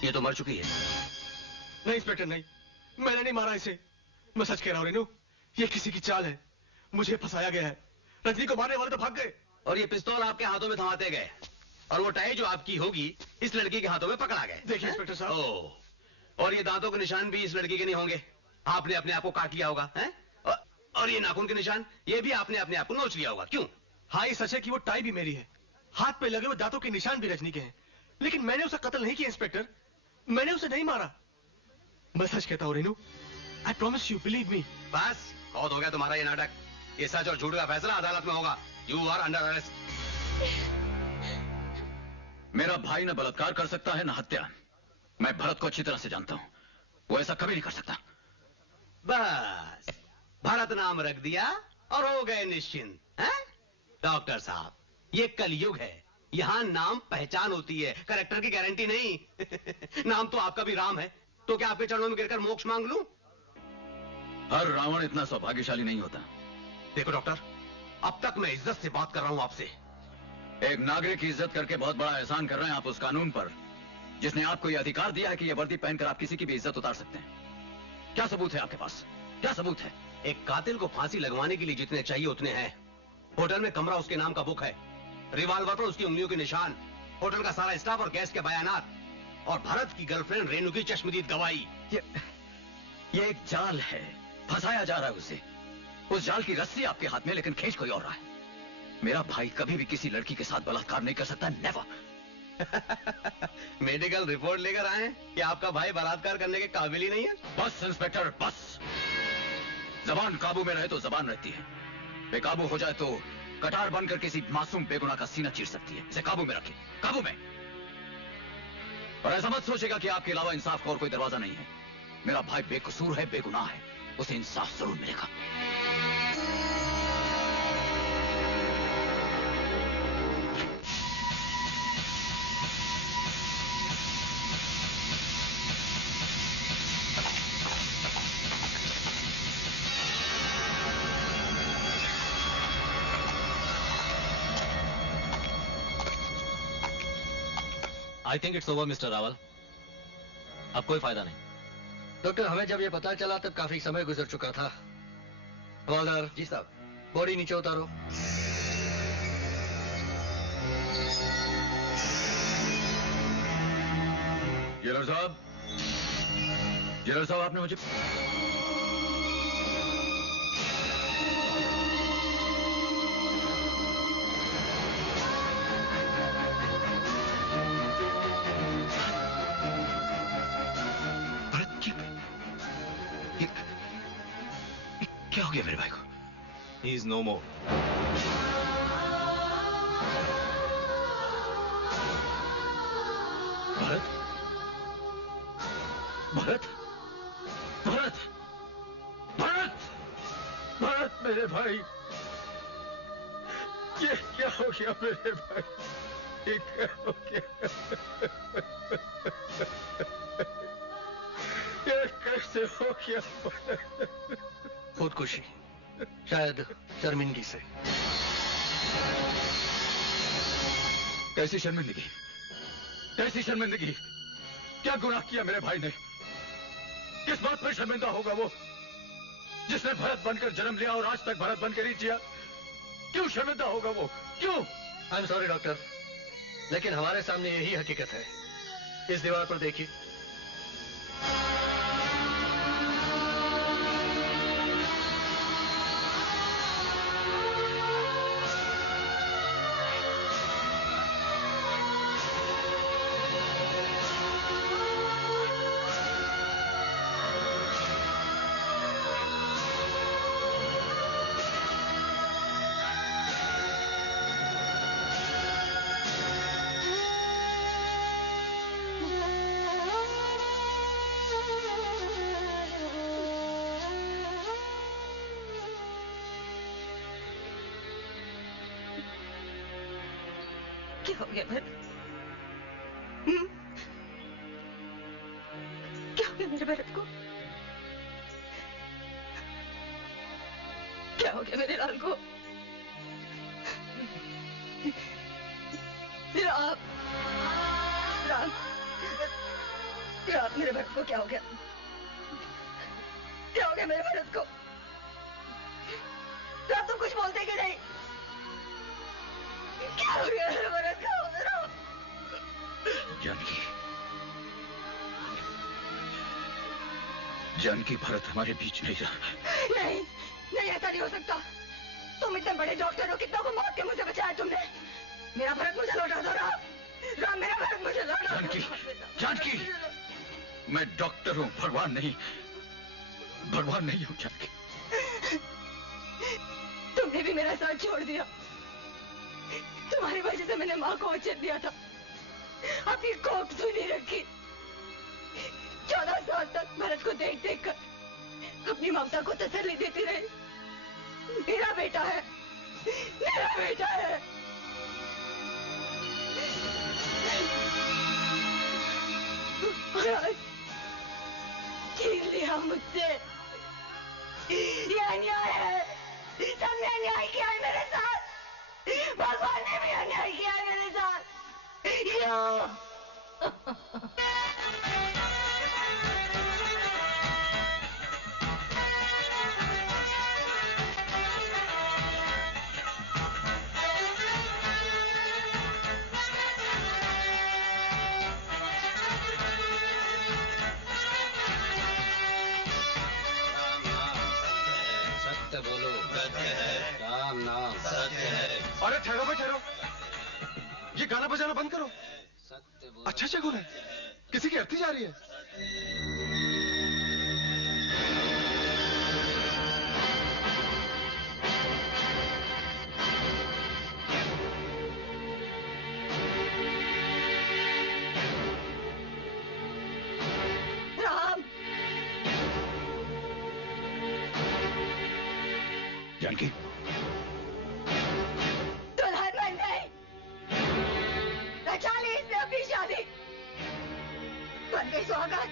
ये तो मर चुकी है। नहीं इंस्पेक्टर नहीं, मैंने नहीं मारा इसे। मैं सच कह रहा हूं रेनू, ये किसी की चाल है। मुझे फंसाया गया है। रजनी को मारने वाले तो भाग गए और ये पिस्तौल आपके हाथों में थमाते गए, और वो टाई जो आपकी होगी इस लड़की के हाथों में पकड़ा गए। देखिए इंस्पेक्टर साहब। और ये दांतों के निशान भी इस लड़की के नहीं होंगे, आपने अपने आप को काट लिया होगा, हैं? और ये नाखून के निशान, ये भी आपने अपने आप को नोच लिया होगा। क्यों? हाँ, ये सच है कि वो टाई भी मेरी है, हाथ पे लगे हुए दांतों के निशान भी रजनी के हैं, लेकिन मैंने उसे कत्ल नहीं किया इंस्पेक्टर। मैंने उसे नहीं मारा। मैं सच कहता हूं Renu, I promise you, believe me. बस बहुत हो गया तुम्हारा ये नाटक। ये सच और झूठ का फैसला अदालत में होगा। You are under arrest. मेरा भाई न बलात्कार कर सकता है न हत्या। मैं भरत को अच्छी तरह से जानता हूं, वो ऐसा कभी नहीं कर सकता। बस भरत नाम रख दिया और हो गए निश्चिंत, हैं? डॉक्टर साहब, ये कलयुग है, यहां नाम पहचान होती है, कैरेक्टर की गारंटी नहीं। नाम तो आपका भी राम है, तो क्या आपके चरणों में गिरकर मोक्ष मांग लूं? हर रावण इतना सौभाग्यशाली नहीं होता। देखो डॉक्टर, अब तक मैं इज्जत से बात कर रहा हूं आपसे। एक नागरिक की इज्जत करके बहुत बड़ा एहसान कर रहे हैं आप उस कानून पर जिसने आपको यह अधिकार दिया है कि यह वर्दी पहनकर आप किसी की भी इज्जत उतार सकते हैं। क्या सबूत है आपके पास? क्या सबूत है? एक कातिल को फांसी लगवाने के लिए जितने चाहिए उतने हैं। होटल में कमरा उसके नाम का बुक है, रिवॉल्वर पर उसकी उंगलियों के निशान, होटल का सारा स्टाफ और गैस के बयानात, और भरत की गर्लफ्रेंड रेनू की चश्मदीद गवाही। ये एक जाल है, फंसाया जा रहा है उसे। उस जाल की रस्सी आपके हाथ में, लेकिन खींच कोई और रहा है। मेरा भाई कभी भी किसी लड़की के साथ बलात्कार नहीं कर सकता, नेवर। मेडिकल रिपोर्ट लेकर आए कि आपका भाई बलात्कार करने के काबिल ही नहीं है। बस इंस्पेक्टर बस। जबान काबू में रहे तो जबान रहती है, बेकाबू हो जाए तो कटार बनकर किसी मासूम बेगुनाह का सीना चीर सकती है। इसे काबू में रखें, काबू में। और ऐसा मत सोचेगा कि आपके अलावा इंसाफ का और कोई दरवाजा नहीं है। मेरा भाई बेकसूर है, बेगुनाह है, उसे इंसाफ जरूर मिलेगा। I think it's over mister Rawal, अब कोई फायदा नहीं। डॉक्टर, हमें जब ये पता चला तब काफी समय गुजर चुका था। हवलदार जी साहब, बॉडी नीचे उतारो। जेलर साहब, जेलर साहब, आपने मुझे क्या हो गया मेरे भाई को? He is no more. Bharat, Bharat, Bharat, Bharat, Bharat मेरे भाई, ये क्या हो गया मेरे भाई? ये क्या हो गया? ये कैसे हो गया? खुदकुशी, शायद शर्मिंदगी से। कैसी शर्मिंदगी? कैसी शर्मिंदगी? क्या गुनाह किया मेरे भाई ने? किस बात पर शर्मिंदा होगा वो जिसने भरत बनकर जन्म लिया और आज तक भरत बनकर ही जिया? क्यों शर्मिंदा होगा वो? क्यों? आई एम सॉरी डॉक्टर, लेकिन हमारे सामने यही हकीकत है। इस दीवार पर देखिए। क्या हो गया भरत? क्या हो गया मेरे भरत को? क्या हो गया मेरे लाल को? राम, राम, राम, मेरे भरत को क्या हो गया? क्या हो गया मेरे भरत को? राम, तुम कुछ बोलते कि नहीं? क्या हो गया मेरे भरत को? जानकी, जानकी, भरत हमारे बीच नहीं रहा। नहीं, नहीं, ऐसा नहीं हो सकता। तुम इतने बड़े डॉक्टर हो, कितना को मौत के मुझे बचाया तुमने। मेरा भरत मुझे लौटा दो राम, राम, मेरा भरत मुझे लौटा दो। जानकी, जानकी, मैं डॉक्टर हूँ, भगवान नहीं, भगवान नहीं हूँ जानकी। तुमने भी मेरा साथ छोड़ दिया। तुम्हारी वजह से मैंने माँ को वचन दिया था, अपनी कोख सुनी रखी। 14 साल तक भरत को देख देख कर अपनी ममता को तसल्ली देती रही। मेरा बेटा है, मेरा बेटा है। और आज छीन लिया मुझसे। ये अन्याय है, सबने अन्याय किया है मेरे साथ। भगवान ने भी अन्याय किया है मेरे साथ। सत्य बोलो, सत्य है। राम नाम सत्य है। अरे ठहरो भाई, ठहरो। ये गाना बजाना बंद करो। सत्य बोलो। अच्छा शगुन है, किसी की अर्थी जा रही है। राम, जानकी, दुल्हन बन गई। रचा ली इसने अपनी शादी, बन गई स्वागत।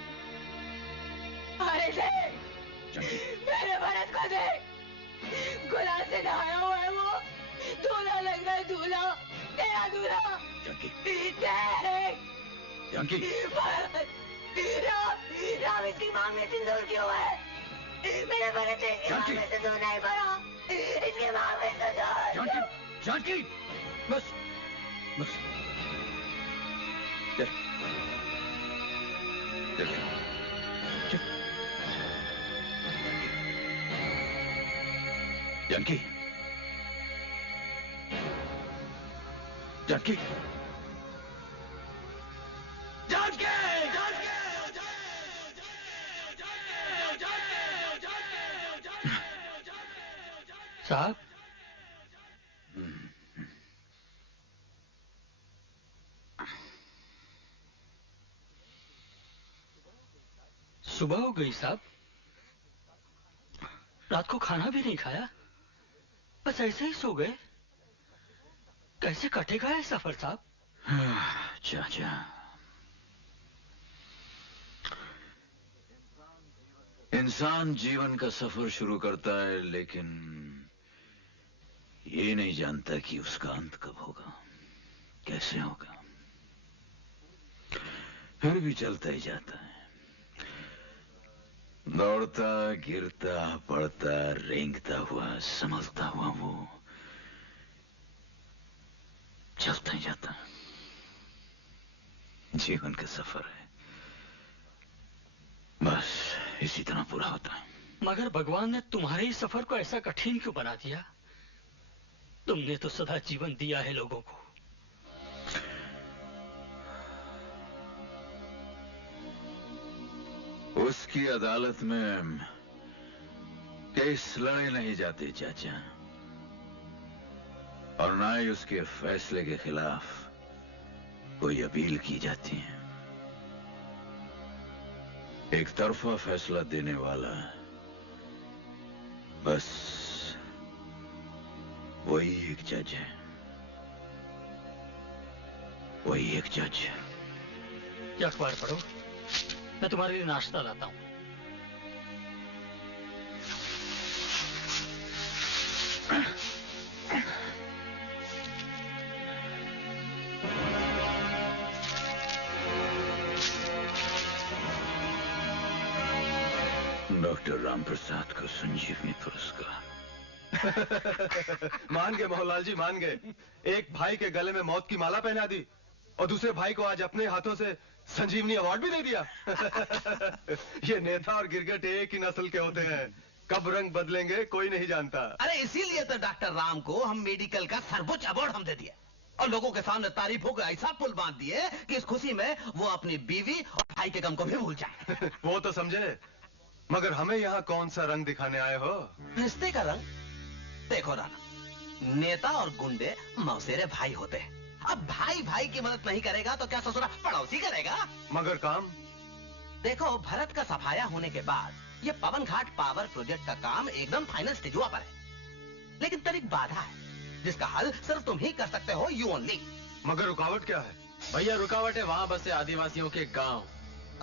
अरे देख, मेरे भरत को देख, गुलाल से नहाया हुआ है वो। दूल्हा लग रहा है, दूल्हा, तेरा दूल्हा। देख जानकी, राम, राम, इसकी मांग में सिंदूर क्यों है? मेरे भरत से इसकी मांग में सिंदूर नहीं भरा। इसके मांग में सिंदूर। जानकी, जानकी, बस, बस, चल, चल, चल, जानकी, जानकी, जानकी, साहब, सुबह हो गई साहब। रात को खाना भी नहीं खाया, बस ऐसे ही सो गए। कैसे कटेगा ये सफर साहब? चाचा, इंसान जीवन का सफर शुरू करता है, लेकिन ये नहीं जानता कि उसका अंत कब होगा, कैसे होगा। फिर भी चलता ही जाता है, दौड़ता, गिरता, पड़ता, रेंगता हुआ, संभलता हुआ वो चलता ही जाता। जीवन का सफर है, बस इसी तरह पूरा होता है। मगर भगवान ने तुम्हारे ही सफर को ऐसा कठिन क्यों बना दिया? तुमने तो सदा जीवन दिया है लोगों को। उसकी अदालत में केस लड़े नहीं जाते चाचा, और ना ही उसके फैसले के खिलाफ कोई अपील की जाती है। एक तरफा फैसला देने वाला बस वही एक जज है, वही एक जज। क्या अखबार पढ़ो, मैं तुम्हारे लिए नाश्ता लाता हूं। डॉक्टर रामप्रसाद को संजीवनी पुरस्कार। मान गए मोहनलाल जी, मान गए। एक भाई के गले में मौत की माला पहना दी और दूसरे भाई को आज अपने हाथों से संजीवनी अवार्ड भी दे दिया। ये नेता और गिरगिट एक ही नस्ल के होते हैं, कब रंग बदलेंगे कोई नहीं जानता। अरे इसीलिए तो डॉक्टर राम को हम मेडिकल का सर्वोच्च अवार्ड हम दे दिया और लोगों के सामने तारीफों का ऐसा पुल बांध दिए कि इस खुशी में वो अपनी बीवी और भाई के गम को भी भूल जाए। वो तो समझे, मगर हमें यहाँ कौन सा रंग दिखाने आए हो? रिश्ते का रंग। देखो राणा, नेता और गुंडे मौसेरे भाई होते हैं। अब भाई भाई की मदद नहीं करेगा तो क्या ससुरा पड़ोसी करेगा? मगर काम? देखो, भरत का सफाया होने के बाद ये पवन घाट पावर प्रोजेक्ट का काम एकदम फाइनल स्टेज पर है, लेकिन तनिक बाधा है जिसका हल सिर्फ तुम ही कर सकते हो, यू ओनली। मगर रुकावट क्या है? भैया रुकावट है वहाँ बसे आदिवासियों के गांव।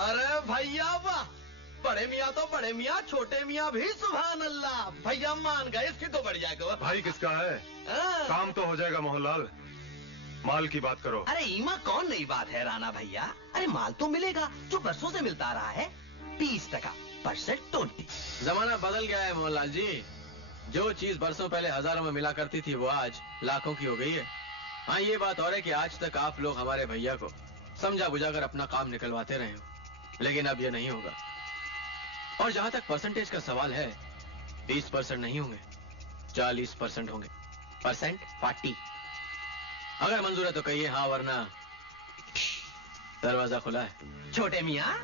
अरे भैया वाह, बड़े मियाँ तो बड़े मियाँ, छोटे मियाँ भी सुभान अल्लाह। भैया मान गए इसकी तो बढ़िया को। भाई किसका है? काम तो हो जाएगा मोहनलाल, माल की बात करो। अरे ईमा कौन नई बात है राणा भैया, अरे माल तो मिलेगा जो बरसों से मिलता रहा है, 20% 20। जमाना बदल गया है मोहनलाल जी, जो चीज बरसों पहले हजारों में मिला करती थी वो आज लाखों की हो गई है। हाँ ये बात और है कि आज तक आप लोग हमारे भैया को समझा बुझाकर अपना काम निकलवाते रहे हो, लेकिन अब ये नहीं होगा। और जहां तक परसेंटेज का सवाल है, 20% नहीं होंगे, 40% होंगे। परसेंट 40। अगर मंजूर है तो कहिए हाँ, वरना दरवाजा खुला है। छोटे मियाँ,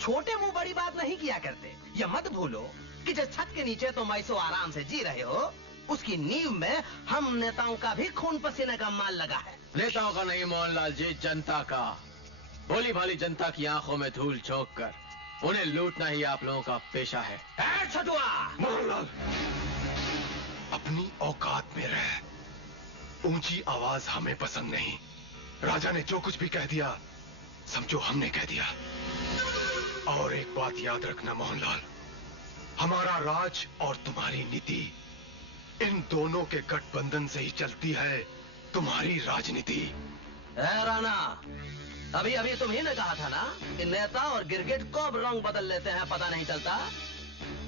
छोटे मुंह बड़ी बात नहीं किया करते। ये मत भूलो कि जिस छत के नीचे तुम ऐसो आराम से जी रहे हो, उसकी नींव में हम नेताओं का भी खून पसीने का माल लगा है। नेताओं का नहीं मोहनलाल जी, जनता का। भोली भाली जनता की आंखों में धूल झोंक कर उन्हें लूटना ही आप लोगों का पेशा है। छटुआ! मोहनलाल, अपनी औकात में रह, ऊंची आवाज हमें पसंद नहीं। राजा ने जो कुछ भी कह दिया समझो हमने कह दिया। और एक बात याद रखना मोहनलाल, हमारा राज और तुम्हारी नीति, इन दोनों के गठबंधन से ही चलती है तुम्हारी राजनीति। राणा, अभी अभी तुम्ही ने कहा था ना कि नेता और गिरगिट कब रंग बदल लेते हैं पता नहीं चलता।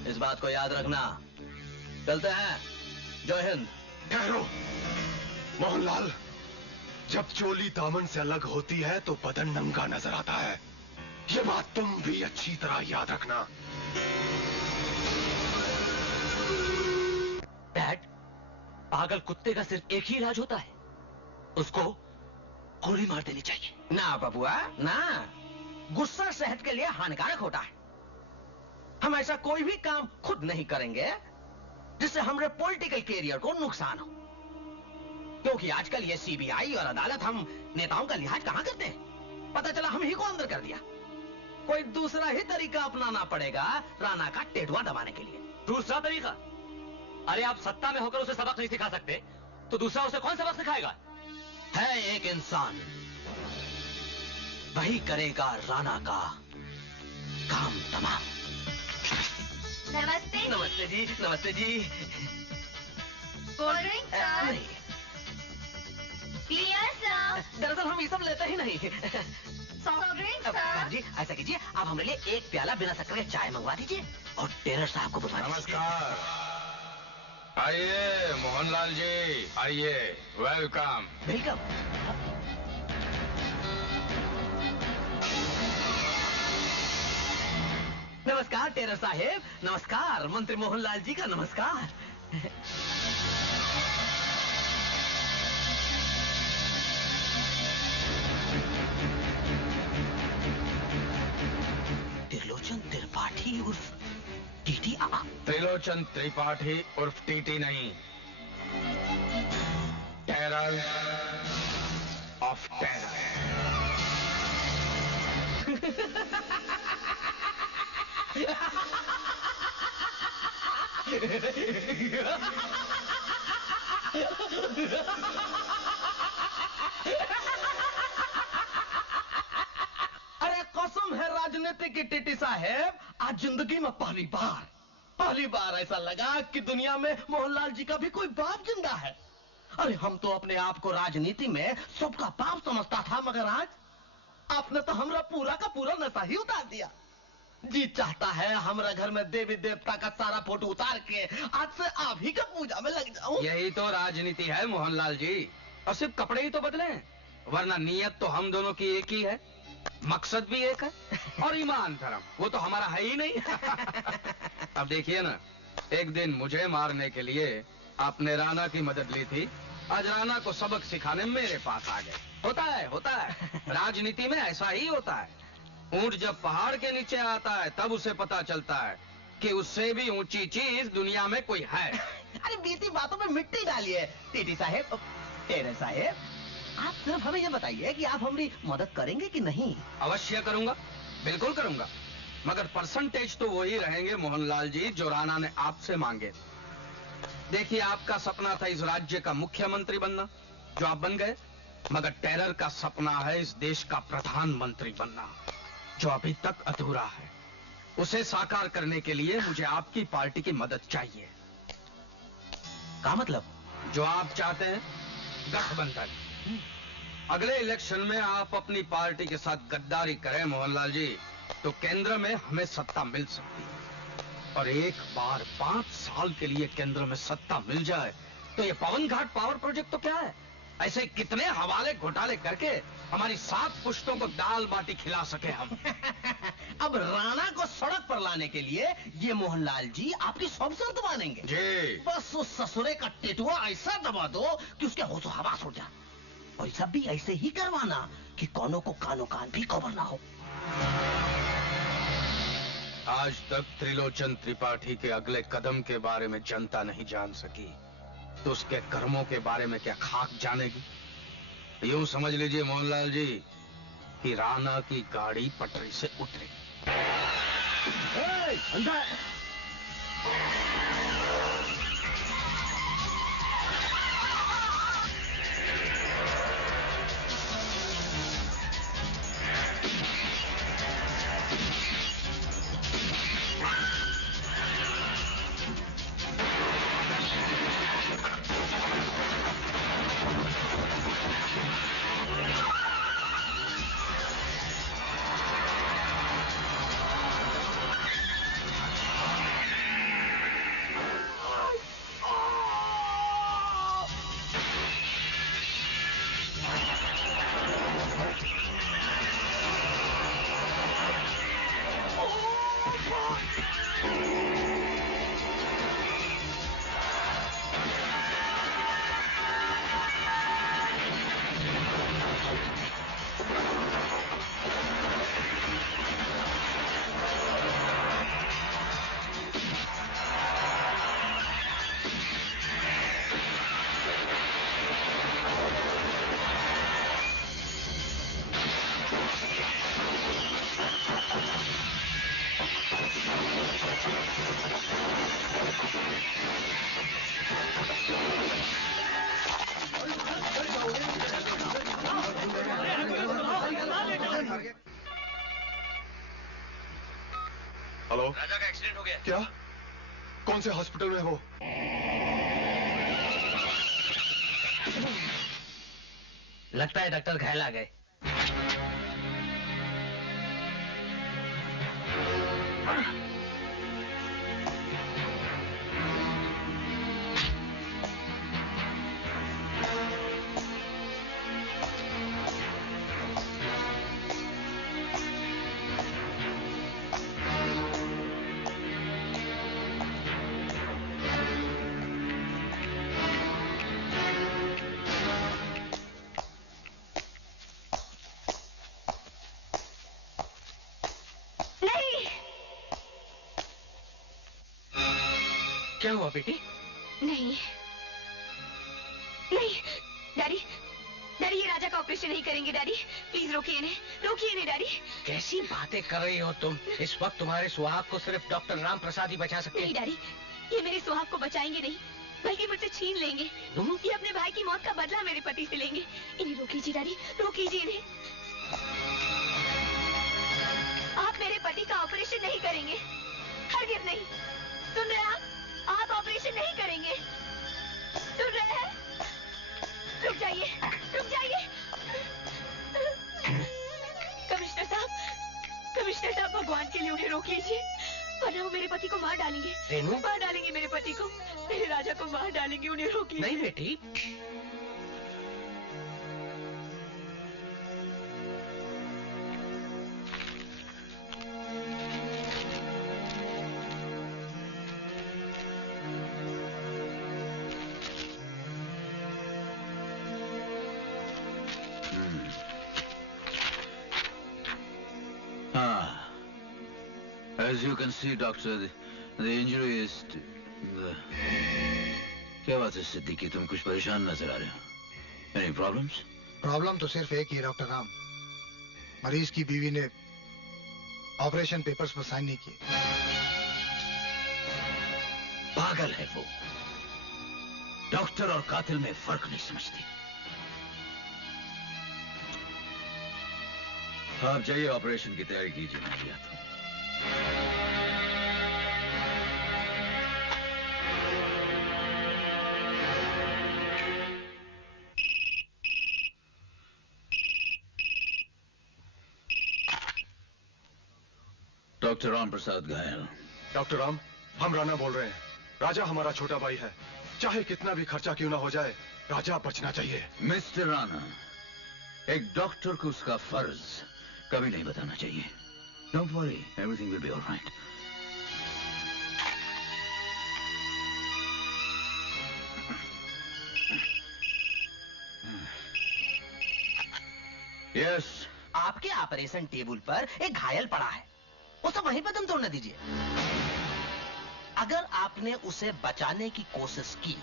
इस बात को याद रखना। चलते हैं, जय हिंद। ठहरो मोहनलाल, जब चोली दामन से अलग होती है तो बदन नंगा नजर आता है, ये बात तुम भी अच्छी तरह याद रखना। डैड, पागल कुत्ते का सिर्फ एक ही इलाज होता है, उसको गोली मार देनी चाहिए। ना बबुआ ना, गुस्सा सेहत के लिए हानिकारक होता है। हम ऐसा कोई भी काम खुद नहीं करेंगे जिससे हमारे पॉलिटिकल कैरियर को नुकसान हो, क्योंकि आजकल ये सीबीआई और अदालत हम नेताओं का लिहाज कहां करते हैं। पता चला हम ही को अंदर कर दिया। कोई दूसरा ही तरीका अपनाना पड़ेगा राणा का टेटवा दबाने के लिए। दूसरा तरीका? अरे आप सत्ता में होकर उसे सबक नहीं सिखा सकते तो दूसरा उसे कौन सबक सिखाएगा? है एक इंसान, वही करेगा राणा का काम तमाम। नमस्ते। नमस्ते जी, नमस्ते जी। Cold drink sir. Clear sir. दरअसल हम ये सब लेते ही नहीं। Soft drink sir. जी ऐसा कीजिए, आप हमारे लिए एक प्याला बिना शक्कर के चाय मंगवा दीजिए और टेलर साहब को बुलवा दीजिए। नमस्कार। आइए मोहनलाल जी, आइए। वेलकम। वेलकम। नमस्कार टेरर साहेब, नमस्कार मंत्री मोहनलाल जी का नमस्कार। त्रिलोचन त्रिपाठी उर्फ टीटी। त्रिलोचन त्रिपाठी उर्फ टीटी नहीं, टेरर ऑफ टेरर। अरे कसम है राजनीति की टीटी साहेब, आज जिंदगी में पहली बार ऐसा लगा कि दुनिया में मोहनलाल जी का भी कोई बाप जिंदा है। अरे हम तो अपने आप को राजनीति में सबका बाप समझता था, मगर आज आपने तो हमरा पूरा का पूरा नशा ही उतार दिया। जी चाहता है हमारा घर में देवी देवता का सारा फोटो उतार के आज से आप ही का पूजा में लग जाऊं। यही तो राजनीति है मोहनलाल जी, और सिर्फ कपड़े ही तो बदले, वरना नीयत तो हम दोनों की एक ही है, मकसद भी एक है, और ईमान धर्म वो तो हमारा है ही नहीं। अब देखिए ना, एक दिन मुझे मारने के लिए आपने राणा की मदद ली थी, आज राणा को सबक सिखाने मेरे पास आ गए। होता है राजनीति में ऐसा ही होता है। ऊंट जब पहाड़ के नीचे आता है तब उसे पता चलता है कि उससे भी ऊंची चीज दुनिया में कोई है। अरे बीती बातों में मिट्टी डालिए टीटी साहेब। टेरर साहेब, आप सिर्फ हमें ये बताइए कि आप हमारी मदद करेंगे कि नहीं? अवश्य करूंगा, बिल्कुल करूंगा, मगर परसेंटेज तो वही रहेंगे मोहनलाल जी जो राणा ने आपसे मांगे। देखिए, आपका सपना था इस राज्य का मुख्यमंत्री बनना, जो आप बन गए, मगर टेरर का सपना है इस देश का प्रधानमंत्री बनना, जो अभी तक अधूरा है। उसे साकार करने के लिए मुझे आपकी पार्टी की मदद चाहिए। क्या मतलब? जो आप चाहते हैं, गठबंधन। अगले इलेक्शन में आप अपनी पार्टी के साथ गद्दारी करें मोहनलाल जी, तो केंद्र में हमें सत्ता मिल सकती है। और एक बार 5 साल के लिए केंद्र में सत्ता मिल जाए तो ये पवन घाट पावर प्रोजेक्ट तो क्या है, ऐसे कितने हवाले घोटाले करके हमारी 7 पुश्तों को दाल बाटी खिला सके हम। अब राणा को सड़क पर लाने के लिए ये मोहनलाल जी आपकी सब शर्त मानेंगे? जी। बस उस ससुरे का टेटुआ ऐसा दबा दो कि उसके होशो हवास उड़ जाए, और सब भी ऐसे ही करवाना कि कौनों को कानो कान भी खबर ना हो। आज तक त्रिलोचन त्रिपाठी के अगले कदम के बारे में जनता नहीं जान सकी, तो उसके कर्मों के बारे में क्या खाक जानेगी? यूं समझ लीजिए मोहनलाल जी कि राणा की गाड़ी पटरी से उतरी। अंदर। हेलो, राजा का एक्सीडेंट हो गया। क्या? कौन से हॉस्पिटल में हो? लगता है डॉक्टर घायल आ गए। क्या हुआ बेटी? नहीं नहीं डैडी, डैडी ये राजा का ऑपरेशन नहीं करेंगे डैडी, प्लीज रोकिए इन्हें, रोकिए इन्हें डैडी। कैसी बातें कर रही हो तुम? इस वक्त तुम्हारे सुहाग को सिर्फ डॉक्टर राम प्रसाद ही बचा सकते नहीं डैडी, ये मेरे सुहाग को बचाएंगे नहीं, बल्कि मुझसे छीन लेंगे। ये अपने भाई की मौत का बदला मेरे पति से लेंगे। इन्हें रोक लीजिए डैडी, रोक लीजिए इन्हें। आप मेरे पति का ऑपरेशन नहीं करेंगे, हरगिज़ नहीं। सुन रहे हैं आप ऑपरेशन नहीं करेंगे, सुन रहे हैं? रुक जाइए, रुक जाइए। कमिश्नर साहब भगवान के लिए उन्हें रोक लीजिए, वरना वो मेरे पति को मार डालेंगे। रेनू? मार डालेंगे मेरे पति को, मेरे राजा को मार डालेंगे, उन्हें रोक लीजिए। नहीं बेटी, As you can see, doctor, the injury is क्या बात है सिद्दीकी, तुम कुछ परेशान नजर आ रहे हो? Any problems? प्रॉब्लम तो सिर्फ एक ही है डॉक्टर राम, मरीज की बीवी ने ऑपरेशन पेपर्स पर साइन नहीं किए। पागल है वो, डॉक्टर और कातिल में फर्क नहीं समझती। आप जाइए, ऑपरेशन की तैयारी कीजिए, मैं भी आता हूं। डॉक्टर राम प्रसाद घायल। डॉक्टर राम, हम राणा बोल रहे हैं। राजा हमारा छोटा भाई है, चाहे कितना भी खर्चा क्यों ना हो जाए, राजा बचना चाहिए। मिस्टर राणा, एक डॉक्टर को उसका फर्ज कभी नहीं बताना चाहिए। Don't worry, everything will be alright. Yes, आपके ऑपरेशन टेबल पर एक घायल पड़ा है, उसे वहीं पर दम तोड़ने दीजिए। अगर आपने उसे बचाने की कोशिश की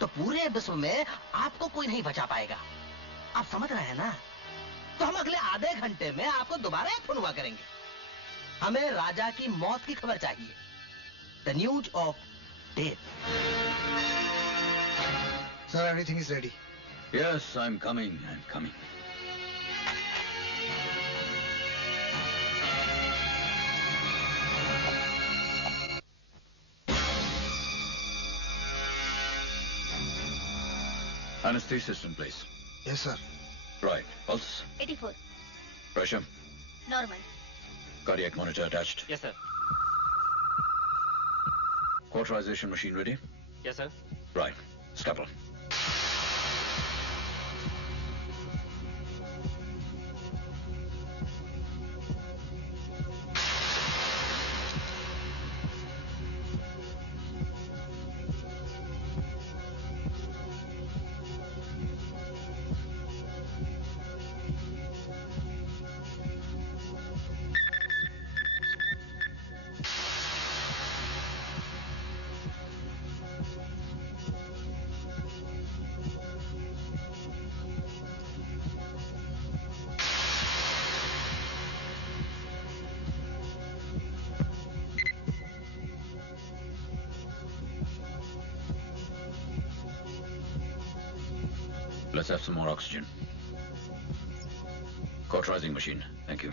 तो पूरे विश्व में आपको कोई नहीं बचा पाएगा। आप समझ रहे हैं ना? तो हम अगले आधे घंटे में आपको दोबारा फोन हुआ करेंगे। हमें राजा की मौत की खबर चाहिए, the news of death. Sir, everything is ready. Yes, I am coming, I am coming. Anesthesia system, please. Yes, sir. Right. Pulse. 84. Pressure. Normal. Cardiac monitor attached. Yes, sir. Cauterization machine ready? Yes, sir. Right. Scalpel. Let's have some more oxygen. Cauterizing machine. Thank you.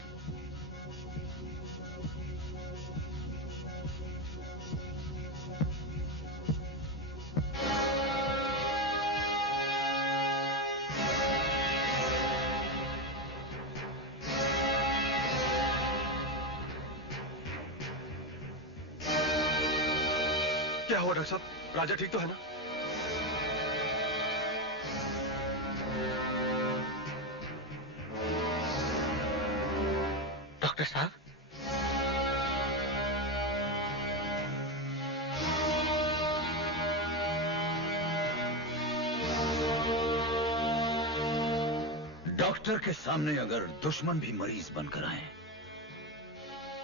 क्या हुआ doctor साहब? राजा ठीक तो है ना? Doctor साहब, doctor के सामने अगर दुश्मन भी मरीज बनकर आए,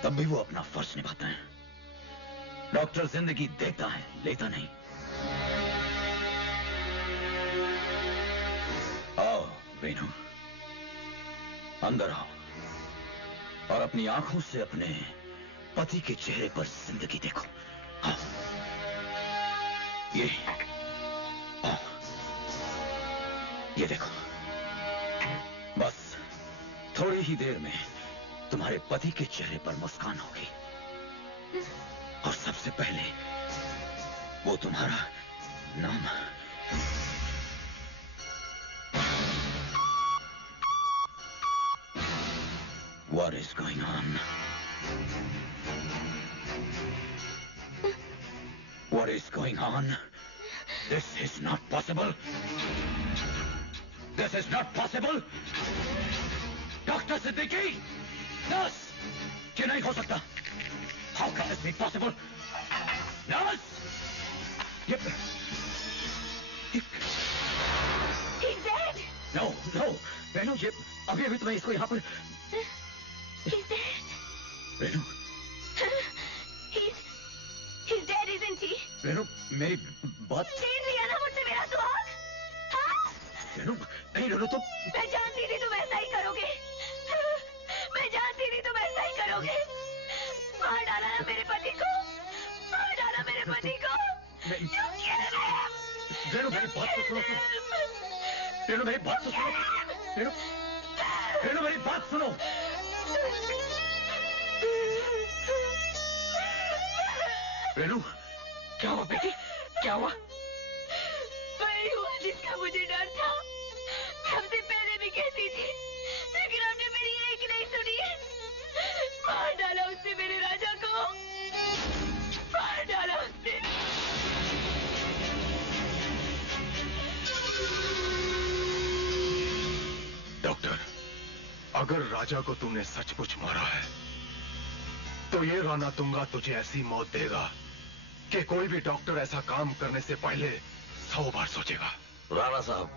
तब भी वो अपना फर्ज निभाते हैं। डॉक्टर जिंदगी देता है, लेता नहीं। आओ वेणु, अंदर आओ और अपनी आंखों से अपने पति के चेहरे पर जिंदगी देखो। हाँ। ये देखो, बस थोड़ी ही देर में तुम्हारे पति के चेहरे पर मुस्कान होगी और सबसे पहले वो तुम्हारा नाम। What is going on? What is going on? This is not possible. This is not possible. Dr. Siddiqui! Nurse! ये नहीं हो सकता. How can this be possible? Nurse! He's dead! No, no! Renu, ये अभी तुम्हें इसको यहाँ पर... He's dead. Renu. He's dead, isn't he? Renu, मेरी बात... छीन लिया ना मुझसे मेरा सुहाग? हाँ? Renu, नहीं Renu, तुम... मैं जानती थी तुम ऐसा ही करोगे। मैं जानती थी तुम ऐसा ही करोगे। मार डाला ना मेरे पति को। मार डाला मेरे पति को। You killed him. Renu, मेरी बात तो सुनो तुम। Renu, मेरी बात तो सुनो। Renu, Renu, मेरी बात सुनो। रेनू, क्या हुआ बेटी? क्या हुआ? वही हुआ जिसका मुझे डर था। हमसे पहले भी कहती थी, लेकिन हमने मेरी एक नहीं सुनी। मार डाला उसने मेरे राजा को। मार डाला उसने। डॉक्टर, अगर राजा को तूने सचमुच मारा है तो ये राणा तुंगा तुझे ऐसी मौत देगा कि कोई भी डॉक्टर ऐसा काम करने से पहले 100 बार सोचेगा। राणा साहब,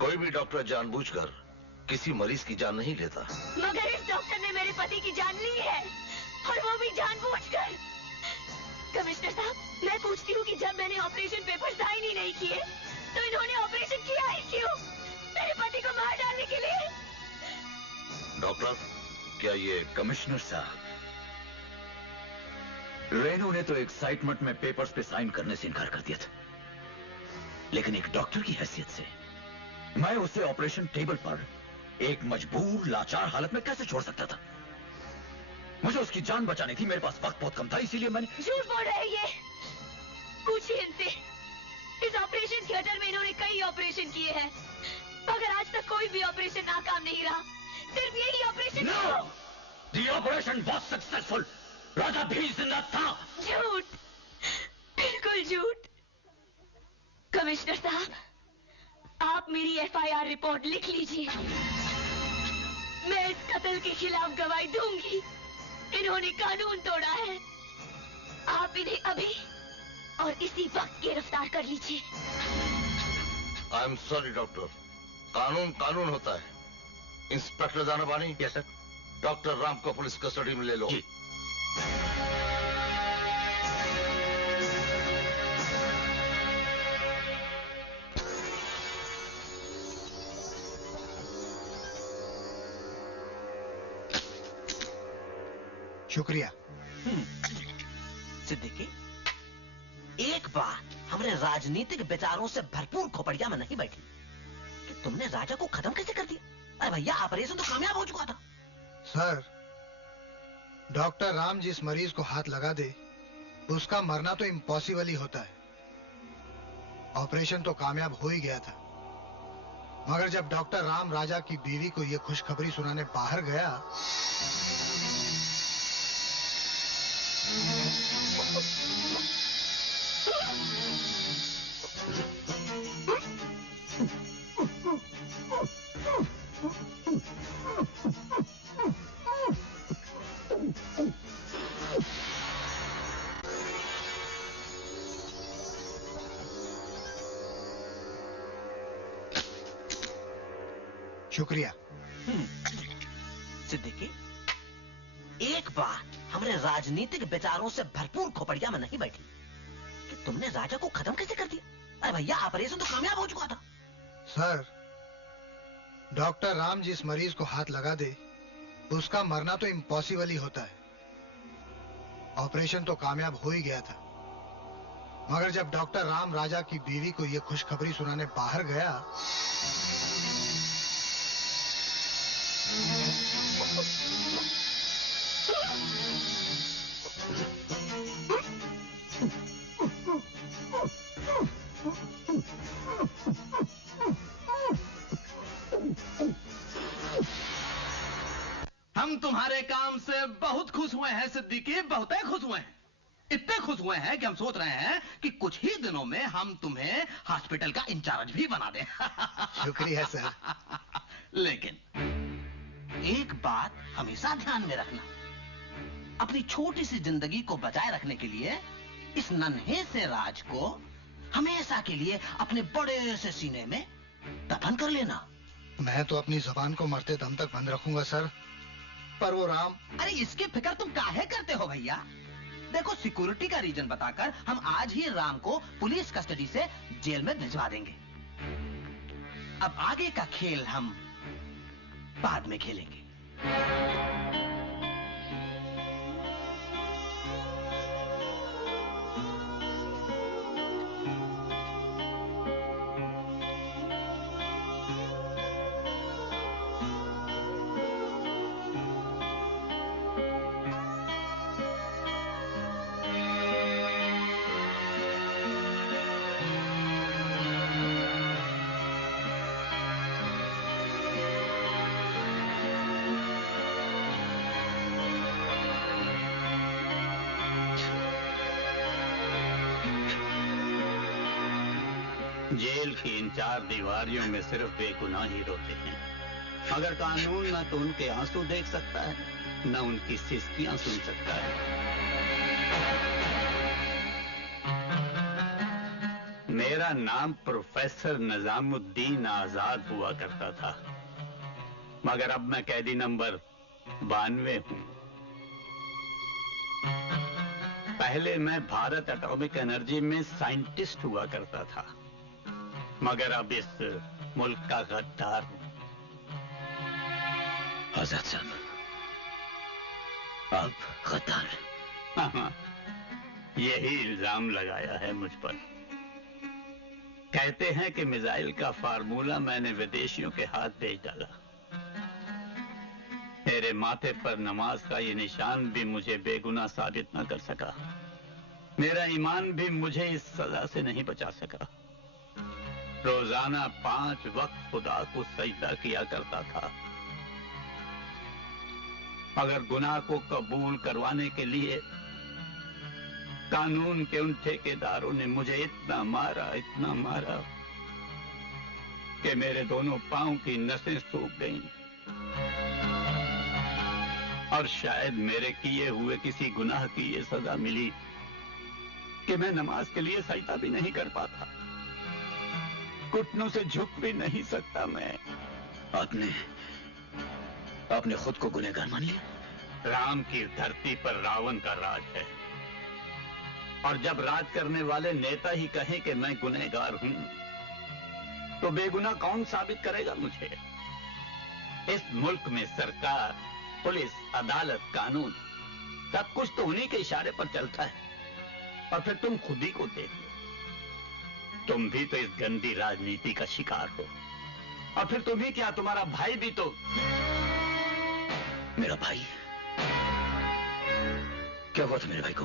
कोई भी डॉक्टर जानबूझकर किसी मरीज की जान नहीं लेता। मगर इस डॉक्टर ने मेरे पति की जान ली है, और वो भी जानबूझकर। कमिश्नर साहब, मैं पूछती हूँ कि जब मैंने ऑपरेशन पेपर साइन ही नहीं किए तो इन्होंने ऑपरेशन किया ही क्यों? मेरे पति को मार डालने के लिए। डॉक्टर, क्या ये... कमिश्नर साहब, रेनू ने तो एक्साइटमेंट में पेपर्स पे साइन करने से इनकार कर दिया था, लेकिन एक डॉक्टर की हैसियत से मैं उसे ऑपरेशन टेबल पर एक मजबूर लाचार हालत में कैसे छोड़ सकता था? मुझे उसकी जान बचानी थी, मेरे पास वक्त बहुत कम था, इसीलिए मैंने... झूठ बोल रहे हैं ये। पूछिए इनसे। इस ऑपरेशन थिएटर में इन्होंने कई ऑपरेशन किए हैं, मगर आज तक कोई भी ऑपरेशन नाकाम नहीं रहा। सिर्फ यही operation... No! The operation was successful. राजा भी जिंदा था। झूठ, बिल्कुल झूठ। कमिश्नर साहब, आप मेरी एफआईआर रिपोर्ट लिख लीजिए। मैं इस कत्ल के खिलाफ गवाही दूंगी। इन्होंने कानून तोड़ा है। आप इन्हें अभी और इसी वक्त गिरफ्तार कर लीजिए। आई एम सॉरी डॉक्टर, कानून कानून होता है। Inspector Danabani. Yes sir. Doctor Ram को पुलिस कस्टडी में ले लो। जी। शुक्रिया। सिद्दीकी, एक बार हमारे राजनीतिक विचारों से भरपूर खोपड़िया में नहीं बैठी कि तुमने राजा को खत्म कैसे कर दिया? अरे भैया, ऑपरेशन तो कामयाब हो चुका था। सर, डॉक्टर राम जिस मरीज को हाथ लगा दे उसका मरना तो इम्पॉसिबल ही होता है। ऑपरेशन तो कामयाब हो ही गया था, मगर जब डॉक्टर राम राजा की बीवी को यह खुशखबरी सुनाने बाहर गया शुक्रिया। सिद्दीकी, एक बार हमारे राजनीतिक विचारों से भरपूर खोपड़िया में नहीं बैठी कि तुमने राजा को खत्म कैसे कर दिया? अरे भैया, ऑपरेशन तो कामयाब हो चुका था। सर, डॉक्टर राम जिस मरीज को हाथ लगा दे उसका मरना तो इम्पॉसिबल ही होता है। ऑपरेशन तो कामयाब हो ही गया था, मगर जब डॉक्टर राम राजा की बीवी को यह खुशखबरी सुनाने बाहर गया हम तुम्हारे काम से बहुत खुश हुए हैं सिद्दीकी, बहुत खुश हुए हैं। इतने खुश हुए हैं कि हम सोच रहे हैं कि कुछ ही दिनों में हम तुम्हें हॉस्पिटल का इंचार्ज भी बना दें। शुक्रिया सर। लेकिन एक बात हमेशा ध्यान में रखना, अपनी छोटी सी जिंदगी को बचाए रखने के लिए इस नन्हे से राज को हमेशा के लिए अपने बड़े से सीने में दफन कर लेना। मैं तो अपनी जुबान को मरते दम तक बंद रखूंगा सर, पर वो राम। अरे इसकी फिक्र तुम काहे करते हो भैया? देखो, सिक्योरिटी का रीजन बताकर हम आज ही राम को पुलिस कस्टडी से जेल में भिजवा देंगे। अब आगे का खेल हम बाद में खेलेंगे। जेल की इन चार दीवारियों में सिर्फ बेगुनाह ही रोते हैं, मगर कानून न तो उनके आंसू देख सकता है, न उनकी सिसकियां सुन सकता है। मेरा नाम प्रोफेसर निजामुद्दीन आजाद हुआ करता था, मगर अब मैं कैदी नंबर 92 हूं। पहले मैं भारत एटॉमिक एनर्जी में साइंटिस्ट हुआ करता था, मगर अब इस मुल्क का गद्दार हूं। आजाद साहब, आप गद्दार? हाँ, यही इल्जाम लगाया है मुझ पर। कहते हैं कि मिसाइल का फार्मूला मैंने विदेशियों के हाथ भेज डाला। मेरे माथे पर नमाज का ये निशान भी मुझे बेगुनाह साबित न कर सका। मेरा ईमान भी मुझे इस सजा से नहीं बचा सका। रोजाना 5 वक्त खुदा को सजदा किया करता था, मगर गुनाह को कबूल करवाने के लिए कानून के उन ठेकेदारों ने मुझे इतना मारा कि मेरे दोनों पांव की नसें सूख गईं। और शायद मेरे किए हुए किसी गुनाह की ये सजा मिली कि मैं नमाज के लिए सजदा भी नहीं कर पाता, घुटनों से झुक भी नहीं सकता मैं। आपने खुद को गुनहगार मान लिया? राम की धरती पर रावण का राज है, और जब राज करने वाले नेता ही कहें कि मैं गुनहगार हूं, तो बेगुनाह कौन साबित करेगा मुझे? इस मुल्क में सरकार, पुलिस, अदालत, कानून सब कुछ तो उन्हीं के इशारे पर चलता है। और फिर तुम खुद ही को देख लो, तुम भी तो इस गंदी राजनीति का शिकार हो। और फिर तुम ही क्या, तुम्हारा भाई भी तो। मेरा भाई? क्या हुआ था मेरे भाई को?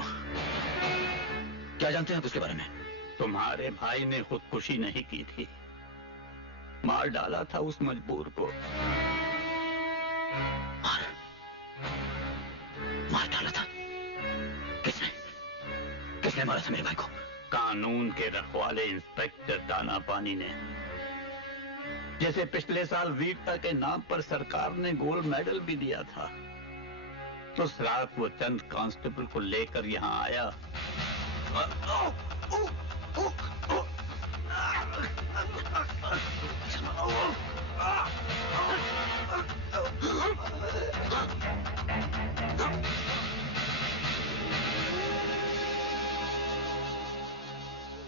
क्या जानते हैं आप उसके बारे में? तुम्हारे भाई ने खुदकुशी नहीं की थी, मार डाला था उस मजबूर को। मार डाला था? किसने मारा था मेरे भाई को? कानून के रखवाले इंस्पेक्टर दाना पानी ने, जैसे पिछले साल वीरता के नाम पर सरकार ने गोल्ड मेडल भी दिया था। उस रात वो चंद कांस्टेबल को लेकर यहां आया।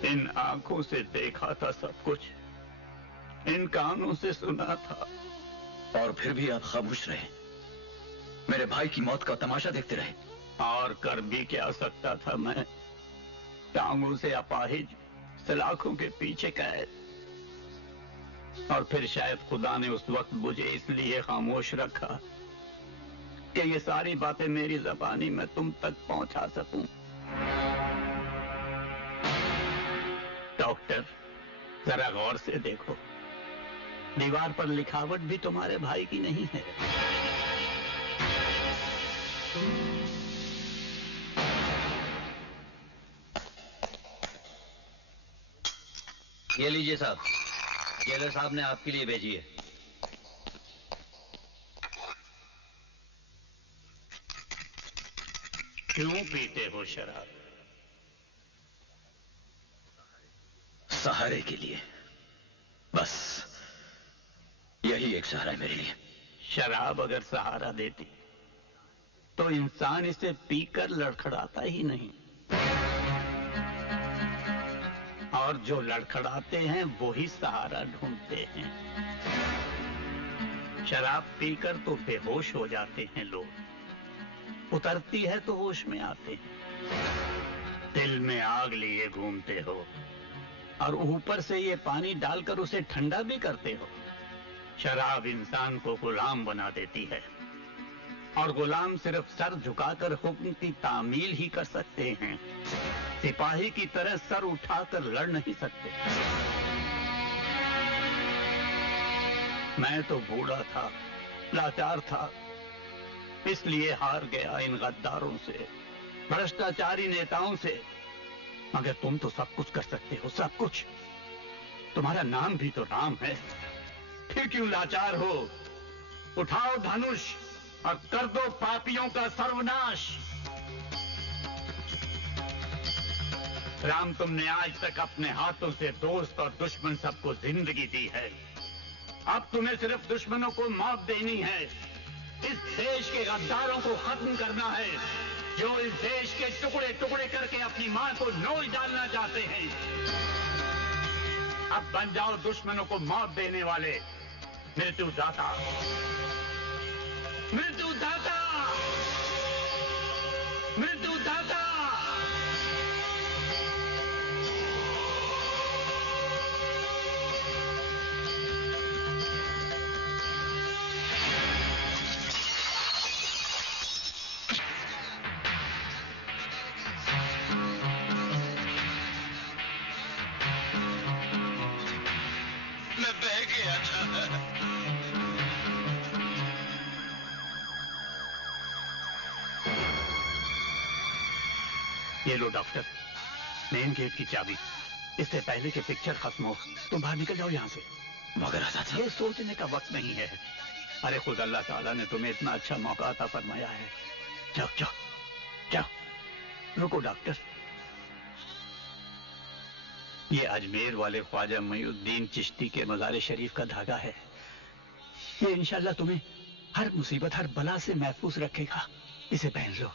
इन आंखों से देखा था सब कुछ, इन कानों से सुना था, और फिर भी आप खामोश रहे, मेरे भाई की मौत का तमाशा देखते रहे। और कर भी क्या सकता था मैं? टांगों से अपाहिज, सलाखों के पीछे कैद। और फिर शायद खुदा ने उस वक्त मुझे इसलिए खामोश रखा कि ये सारी बातें मेरी ज़बानी में तुम तक पहुंचा सकूं। डॉक्टर, जरा गौर से देखो, दीवार पर लिखावट भी तुम्हारे भाई की नहीं है। ये लीजिए साहब, जेलर साहब ने आपके लिए भेजी है। क्यों पीते हो शराब? सहारे के लिए, बस यही एक सहारा है मेरे लिए। शराब अगर सहारा देती तो इंसान इसे पीकर लड़खड़ाता ही नहीं, और जो लड़खड़ाते हैं वो ही सहारा ढूंढते हैं। शराब पीकर तो बेहोश हो जाते हैं लोग, उतरती है तो होश में आते हैं। दिल में आग लिए घूमते हो और ऊपर से ये पानी डालकर उसे ठंडा भी करते हो। शराब इंसान को गुलाम बना देती है, और गुलाम सिर्फ सर झुकाकर हुक्म की तामील ही कर सकते हैं। सिपाही की तरह सर उठाकर लड़ नहीं सकते। मैं तो बूढ़ा था, लाचार था, इसलिए हार गया इन गद्दारों से, भ्रष्टाचारी नेताओं से। मगर तुम तो सब कुछ कर सकते हो, सब कुछ। तुम्हारा नाम भी तो राम है, फिर क्यों लाचार हो? उठाओ धनुष और कर दो पापियों का सर्वनाश। राम, तुमने आज तक अपने हाथों से दोस्त और दुश्मन सबको जिंदगी दी है। अब तुम्हें सिर्फ दुश्मनों को मौत देनी है। इस देश के गद्दारों को खत्म करना है, जो इस देश के टुकड़े टुकड़े करके अपनी मां को नोच डालना चाहते हैं। अब बन जाओ दुश्मनों को मौत देने वाले मृत्युदाता। मृत्युदाता, मृत्युदाता। मैं बह गया था। ये लो डॉक्टर, मेन गेट की चाबी। इससे पहले कि पिक्चर खत्म हो तुम बाहर निकल जाओ यहाँ से। मगर आजाद साहब, ये सोचने का वक्त नहीं है। अरे खुद अल्लाह ताला ने तुम्हें इतना अच्छा मौका अता फरमाया है। जाओ जाओ जाओ। रुको डॉक्टर, ये अजमेर वाले ख्वाजा मुईउद्दीन चिश्ती के मज़ार शरीफ का धागा है। ये इंशाल्लाह तुम्हें हर मुसीबत, हर बला से महफूज रखेगा। इसे पहन लो।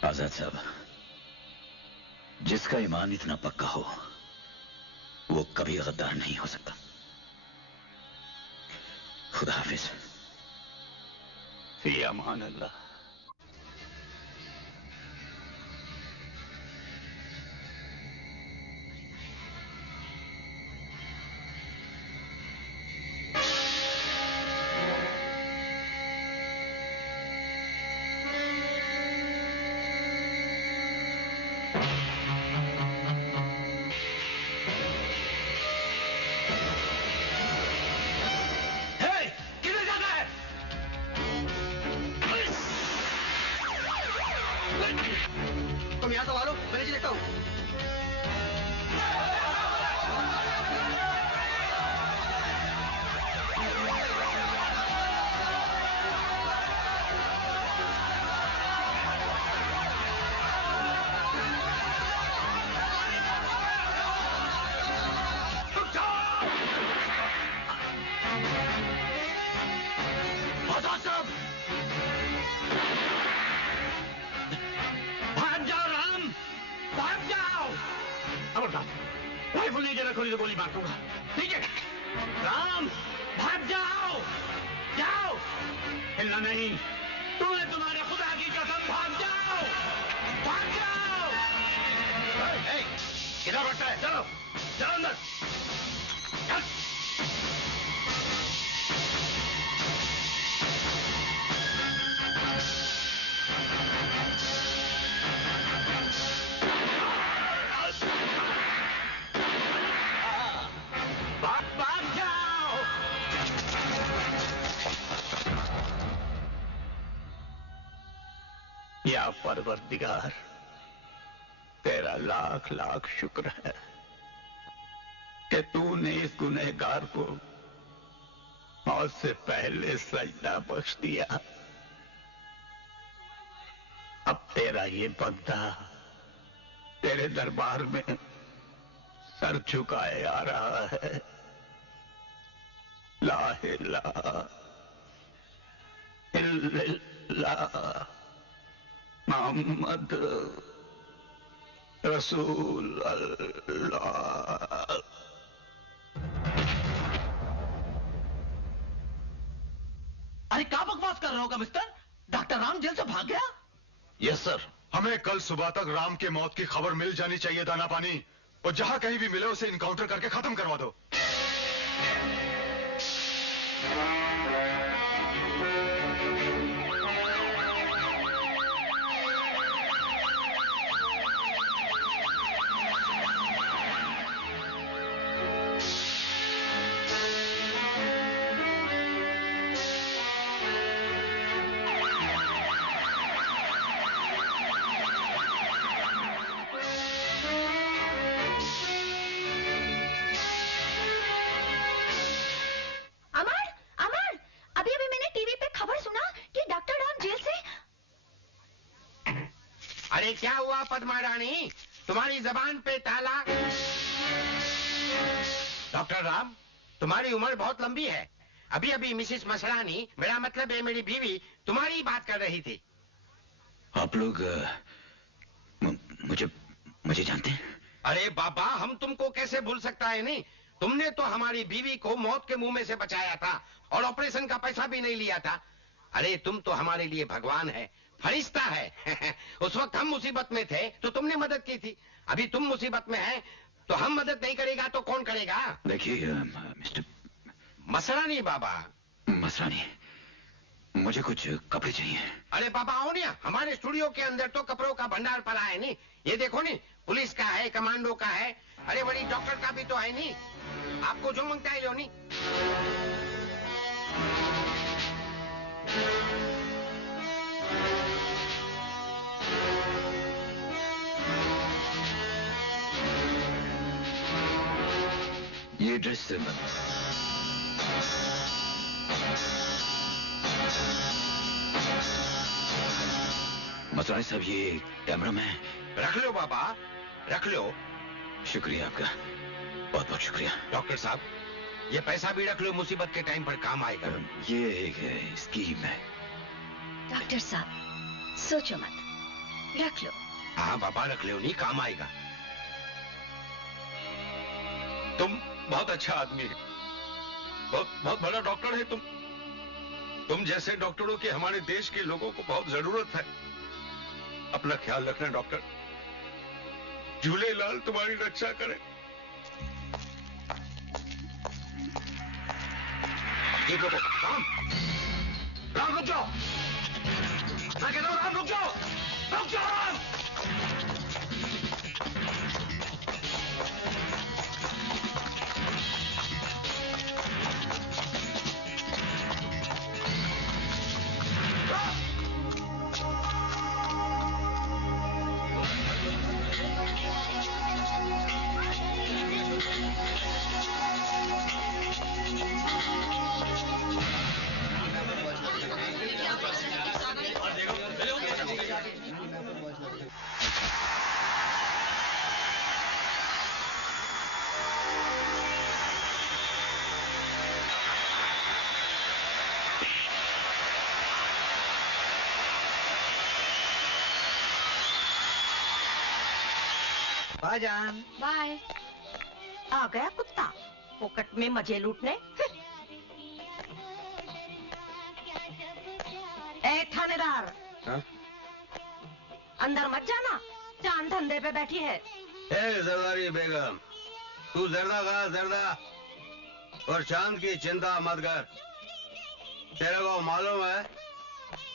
आजाद साहब, जिसका ईमान इतना पक्का हो वो कभी गद्दार नहीं हो सकता। खुदा हाफिज। फी अमान अल्लाह। तुम यहाँ संभालो, मैं नीचे देखता हूँ। जरा खोली तो गोली मार दूंगा। ठीक है? राम, भाग जाओ, जाओ, हिलना नहीं। तुम्हें तुम्हारे खुदा की कसम, भाग जाओ, भाग जाओ। किधर भटका है? चलो, चलो अंदर। चल। या परवरदिगार, तेरा लाख लाख शुक्र है कि तूने इस गुनहगार को मौत से पहले सजदा बख्श दिया। अब तेरा ये बंदा तेरे दरबार में सर झुकाए आ रहा है। ला इलाहा इल्लल्लाह मोहम्मद रसूल अल्लाह। अरे क्या बकवास कर रहे होगा मिस्टर? डॉक्टर राम जेल से भाग गया? Yes sir. हमें कल सुबह तक राम के मौत की खबर मिल जानी चाहिए दाना पानी, और जहां कहीं भी मिले उसे इनकाउंटर करके खत्म करवा दो। अरे क्या हुआ पद्मा रानी, तुम्हारी जबान पे ताला? डॉक्टर राम, तुम्हारी उम्र बहुत लंबी है। अभी अभी मिसेस मसरानी, मेरा मतलब है मेरी बीवी, तुम्हारी बात कर रही थी। आप लोग मुझे जानते हैं? अरे बाबा, हम तुमको कैसे भूल सकता है? नहीं, तुमने तो हमारी बीवी को मौत के मुंह में से बचाया था और ऑपरेशन का पैसा भी नहीं लिया था। अरे तुम तो हमारे लिए भगवान है, फरिश्ता है। उस वक्त हम मुसीबत में थे तो तुमने मदद की थी, अभी तुम मुसीबत में है तो हम मदद नहीं करेगा तो कौन करेगा? देखिए मिस्टर मसरानी बाबा। मसरानी, मुझे कुछ कपड़े चाहिए। अरे बाबा आओ ना, हमारे स्टूडियो के अंदर तो कपड़ों का भंडार पड़ा है। नहीं ये देखो नी, पुलिस का है, कमांडो का है, अरे बड़ी डॉक्टर का भी तो है। नहीं आपको जो मांगता है लो। नहीं ये ड्रेस मसरानी साहब, ये कैमरा में रख लो बाबा, रख लो। शुक्रिया आपका, बहुत बहुत शुक्रिया। डॉक्टर साहब, ये पैसा भी रख लो, मुसीबत के टाइम पर काम आएगा। ये एक स्कीम है। डॉक्टर साहब सोचो मत, रख लो। हाँ बाबा रख लो, नहीं काम आएगा। तुम बहुत अच्छा आदमी है, बहुत बड़ा डॉक्टर है तुम जैसे डॉक्टरों की हमारे देश के लोगों को बहुत जरूरत है। अपना ख्याल रखना डॉक्टर। झूलेलाल तुम्हारी रक्षा करे। राम, राम रुक जाओ, मैं कहता हूं राम रुक जाओ, रुक जाओ राम। बाय जान। बाय। आ गया कुत्ता पॉकेट में मजे लूटने। ए थानेदार, अंदर मत जाना, चांद धंधे पे बैठी है। ए जरदारी बेगम, तू जरदा खा जरदा, और चांद की चिंता मत कर। तेरे को मालूम है,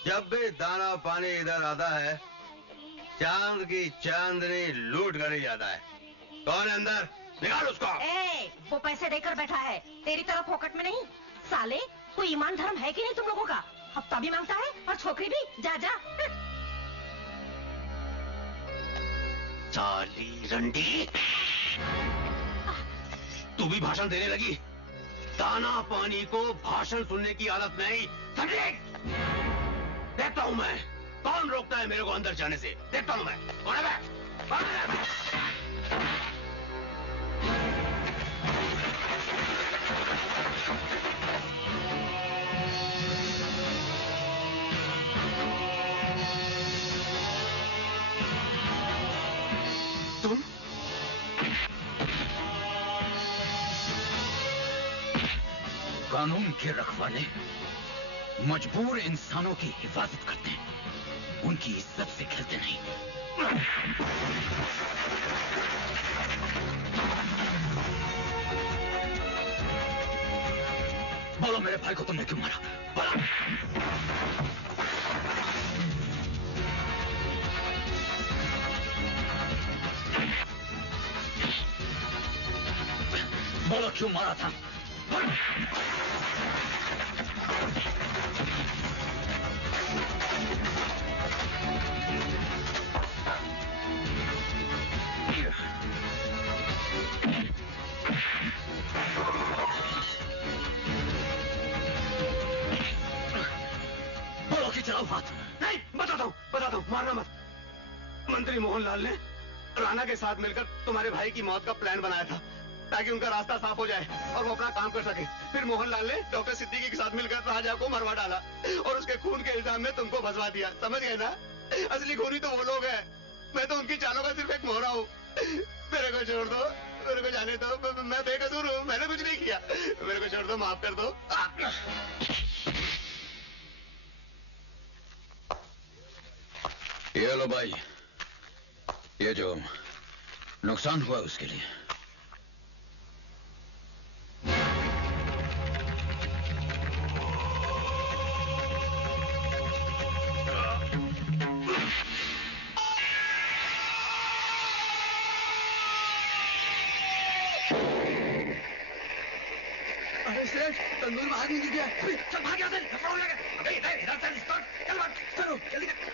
जब भी दाना पानी इधर आता है, चांद की चांदनी लूट कर ही जाता है। कौन है अंदर? निकाल उसको। ए, वो पैसे देकर बैठा है, तेरी तरह फोकट में नहीं। साले, कोई ईमान धर्म है कि नहीं तुम लोगों का? हफ्ता भी मांगता है और छोकरी भी। जा जा। साली रंडी, तू भी भाषण देने लगी? दाना पानी को भाषण सुनने की आदत नहीं। देखता हूं मैं, कौन रोकता है मेरे को अंदर जाने से। देखता हूं मैं। कौन है मैं? कौन है मैं? तुम? कानून के रखवाले मजबूर इंसानों की हिफाजत करते हैं, उनकी इज्जत से खेलते नहीं। बोलो मेरे भाई को तुमने क्यों मारा? बोलो। बोलो क्यों मारा था? बोलो कि चलाओ हाथ। नहीं, बताता हूँ, मारना मत। मंत्री मोहनलाल ने राणा के साथ मिलकर तुम्हारे भाई की मौत का प्लान बनाया था, ताकि उनका रास्ता साफ हो जाए और वो अपना काम कर सके। फिर मोहनलाल ने डॉक्टर सिद्दीकी के साथ मिलकर राजा को मरवा डाला और उसके खून के इल्जाम में तुमको फंसवा दिया। समझ गए ना? असली खूनी तो वो लोग हैं, मैं तो उनकी चालों का सिर्फ एक मोहरा हूँ। मेरे को छोड़ दो, मेरे को जाने दो, मैं बेकसूर हूँ, मैंने कुछ नहीं किया। मेरे को छोड़ दो, माफ कर दो। ये लो भाई, ये जो नुकसान हुआ उसके लिए। अरे सेठ, तंदूर में आग नहीं गया। चल भाग यहाँ से, पकड़ो लगे। अबे इधर से चल भाग, चलो जल्दी कर।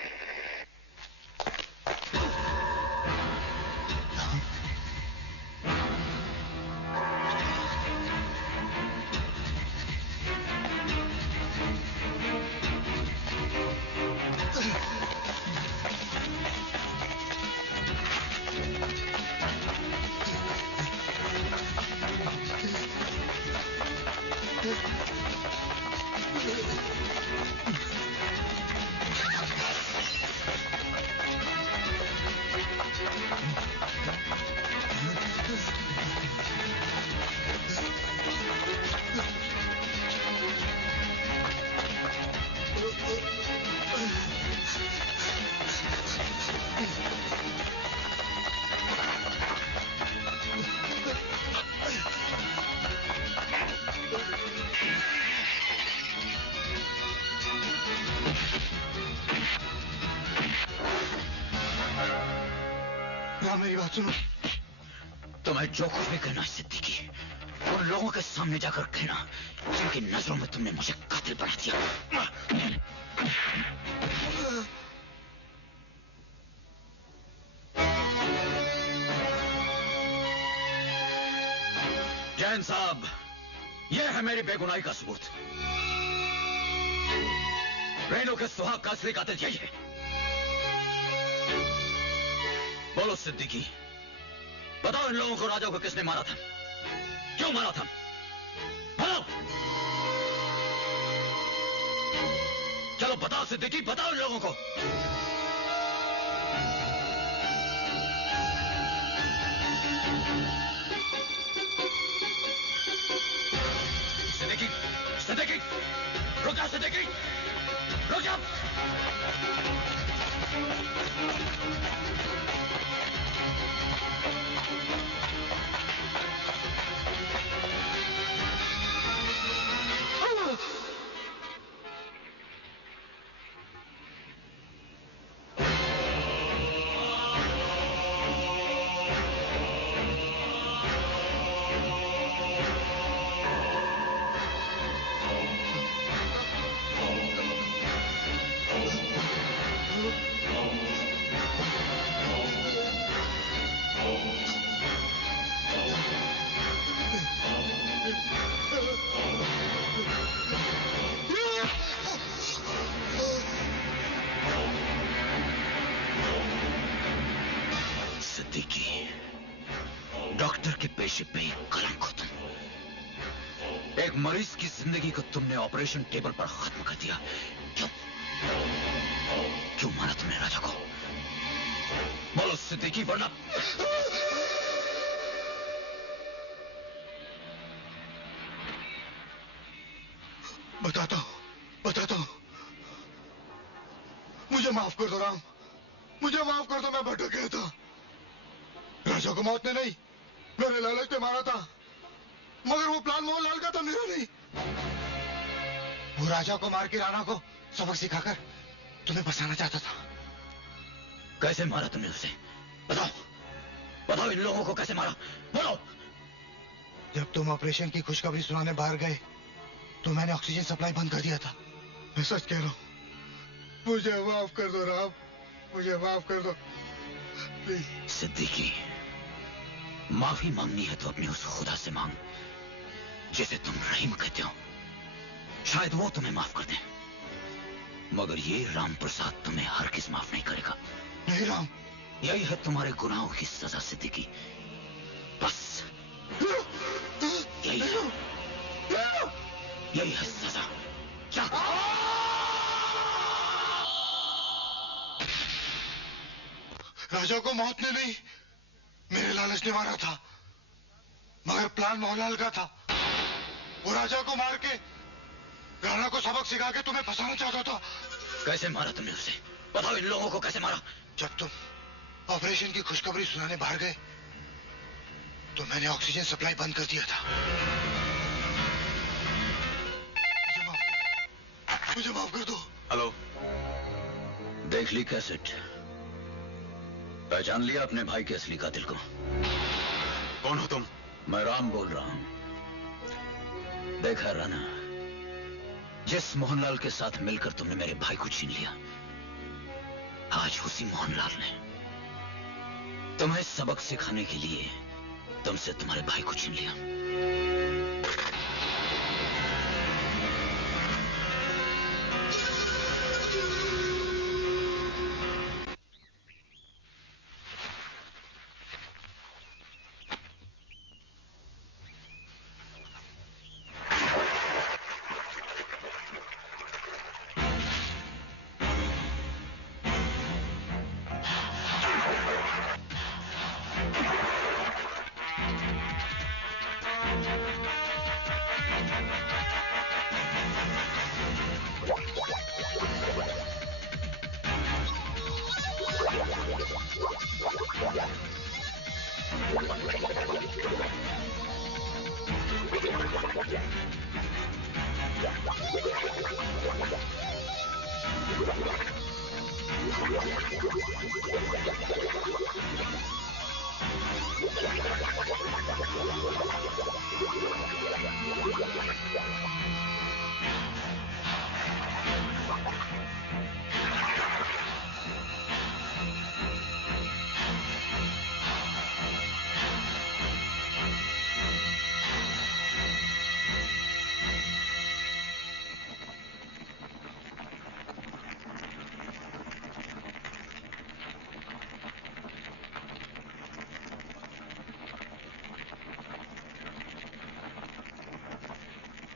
मेरी बात सुनो। तुम्हें जो कुछ भी कहना है सिद्दीकी, उन लोगों के सामने जाकर कहना जिनकी नजरों में तुमने मुझे कातिल बना दिया। जैन साहब, यह है मेरी बेगुनाही का सबूत। रेणु के सुहाग का असली कातिल यही है। बोलो सिद्दीकी, बताओ इन लोगों को राजा को किसने मारा था? क्यों मारा था? बोलो। चलो बताओ सिद्दीकी, बताओ इन लोगों को। जा सिद्दीकी, रुक जा। डॉक्टर के पेशे पे एक कलंक हो तुम। एक मरीज की जिंदगी को तुमने ऑपरेशन टेबल पर खत्म कर दिया। क्यों क्यों मारा तुमने राजा को? बोलो सिद्दीकी, वरना बताता हूं। मुझे माफ कर दो राम, मुझे माफ कर दो। मैं भटक गया था। राजा को मौत ने नहीं, मेरे लालच ने मारा था, मगर वो प्लान मोहनलाल का था, मेरा नहीं। वो राजा को मार के राणा को सबक सिखाकर तुम्हें बचाना चाहता था। कैसे मारा तुमने उसे? बताओ बताओ, इन लोगों को कैसे मारा? बोलो। जब तुम ऑपरेशन की खुशखबरी सुनाने बाहर गए तो मैंने ऑक्सीजन सप्लाई बंद कर दिया था। मैं सच कह रहा हूं, मुझे माफ कर दो राम, मुझे माफ कर दो प्लीज। सिद्दीकी, माफी मांगनी है तो अपने उस खुदा से मांग जिसे तुम रहीम कहते हो। शायद वो तुम्हें माफ कर दे, मगर ये राम प्रसाद तुम्हें हरगिज माफ नहीं करेगा। नहीं राम, यही है तुम्हारे गुनाहों की सजा सिद्दीकी, बस यही है सजा। जा। राजा को मौत ने नहीं, मेरे लालच ने मारा था, मगर प्लान मोहनलाल का था। वो राजा को मार के राणा को सबक सिखा के तुम्हें फंसाना चाहता था। कैसे मारा तुमने उसे? बताओ, इन लोगों को कैसे मारा? जब तुम ऑपरेशन की खुशखबरी सुनाने बाहर गए तो मैंने ऑक्सीजन सप्लाई बंद कर दिया था। मुझे माफ कर दो। हेलो, देख ली कैसेट? पहचान लिया अपने भाई के असली कातिल को? कौन हो तुम? मैं राम बोल रहा हूं। देखा राणा, जिस मोहनलाल के साथ मिलकर तुमने मेरे भाई को छीन लिया, आज उसी मोहनलाल ने तुम्हें सबक सिखाने के लिए तुमसे तुम्हारे भाई को छीन लिया।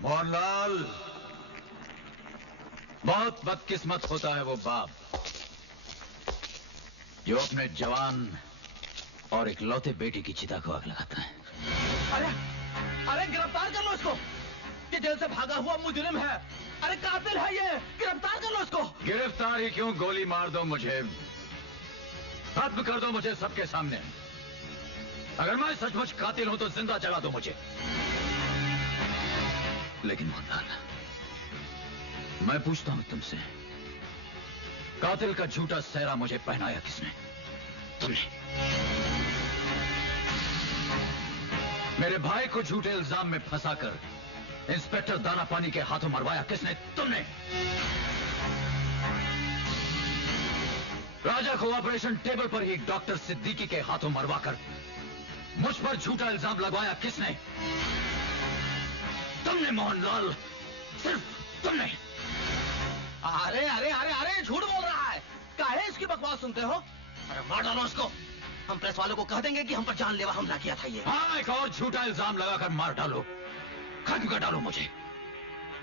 मोहनलाल, बहुत बदकिस्मत होता है वो बाप जो अपने जवान और इकलौते बेटे की चिता को आग लगाता है। अरे गिरफ्तार कर लो इसको। के जेल से भागा हुआ मुजरिम है। अरे कातिल है ये, गिरफ्तार कर लो इसको। गिरफ्तार ही क्यों, गोली मार दो मुझे, खत्म कर दो मुझे सबके सामने। अगर मैं सचमुच कातिल हूं तो जिंदा चला दो मुझे। लेकिन मोहनलाल, मैं पूछता हूं तुमसे, कातिल का झूठा सेहरा मुझे पहनाया किसने? तुमने। मेरे भाई को झूठे इल्जाम में फंसाकर इंस्पेक्टर दाना पानी के हाथों मरवाया किसने? तुमने। राजा को ऑपरेशन टेबल पर ही डॉक्टर सिद्दीकी के हाथों मरवाकर मुझ पर झूठा इल्जाम लगवाया किसने? तुमने मोहनलाल, सिर्फ तुमने। अरे अरे अरे अरे झूठ बोल रहा है, काहे इसकी बकवास सुनते हो? अरे मार डालो उसको, हम प्रेस वालों को कह देंगे कि हम पर जानलेवा हमला किया था ये। हाँ, एक और झूठा इल्जाम लगाकर मार डालो, खत्म कर डालो मुझे।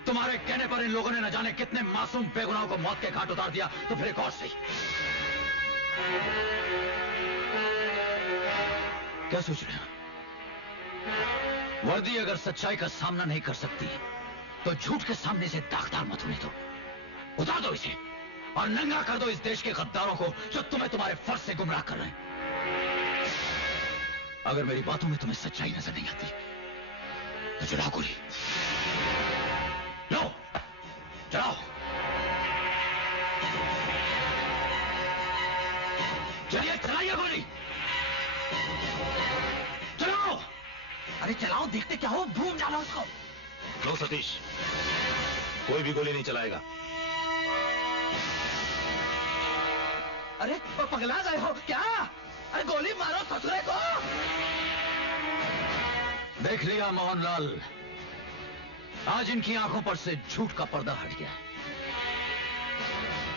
तुम्हारे कहने पर इन लोगों ने न जाने कितने मासूम बेगुनाहों को मौत के घाट उतार दिया, तो फिर एक और सही। क्या सोच रहे हो? वर्दी अगर सच्चाई का सामना नहीं कर सकती तो झूठ के सामने से दागदार मत होने दो। उतार दो इसे और नंगा कर दो इस देश के गद्दारों को जो तुम्हें तुम्हारे फर्ज से गुमराह कर रहे हैं। अगर मेरी बातों में तुम्हें सच्चाई नजर नहीं आती तो चलाओ गोली। लो, चलाओ। चलिए, चलाइए गोली, चलाओ। अरे चलाओ, देखते क्या हो, भून डालो उसको। लो सतीश, कोई भी गोली नहीं चलाएगा। अरे पगला गए हो क्या? अरे गोली मारो ससुरे को। देख लिया मोहनलाल, आज इनकी आंखों पर से झूठ का पर्दा हट गया है।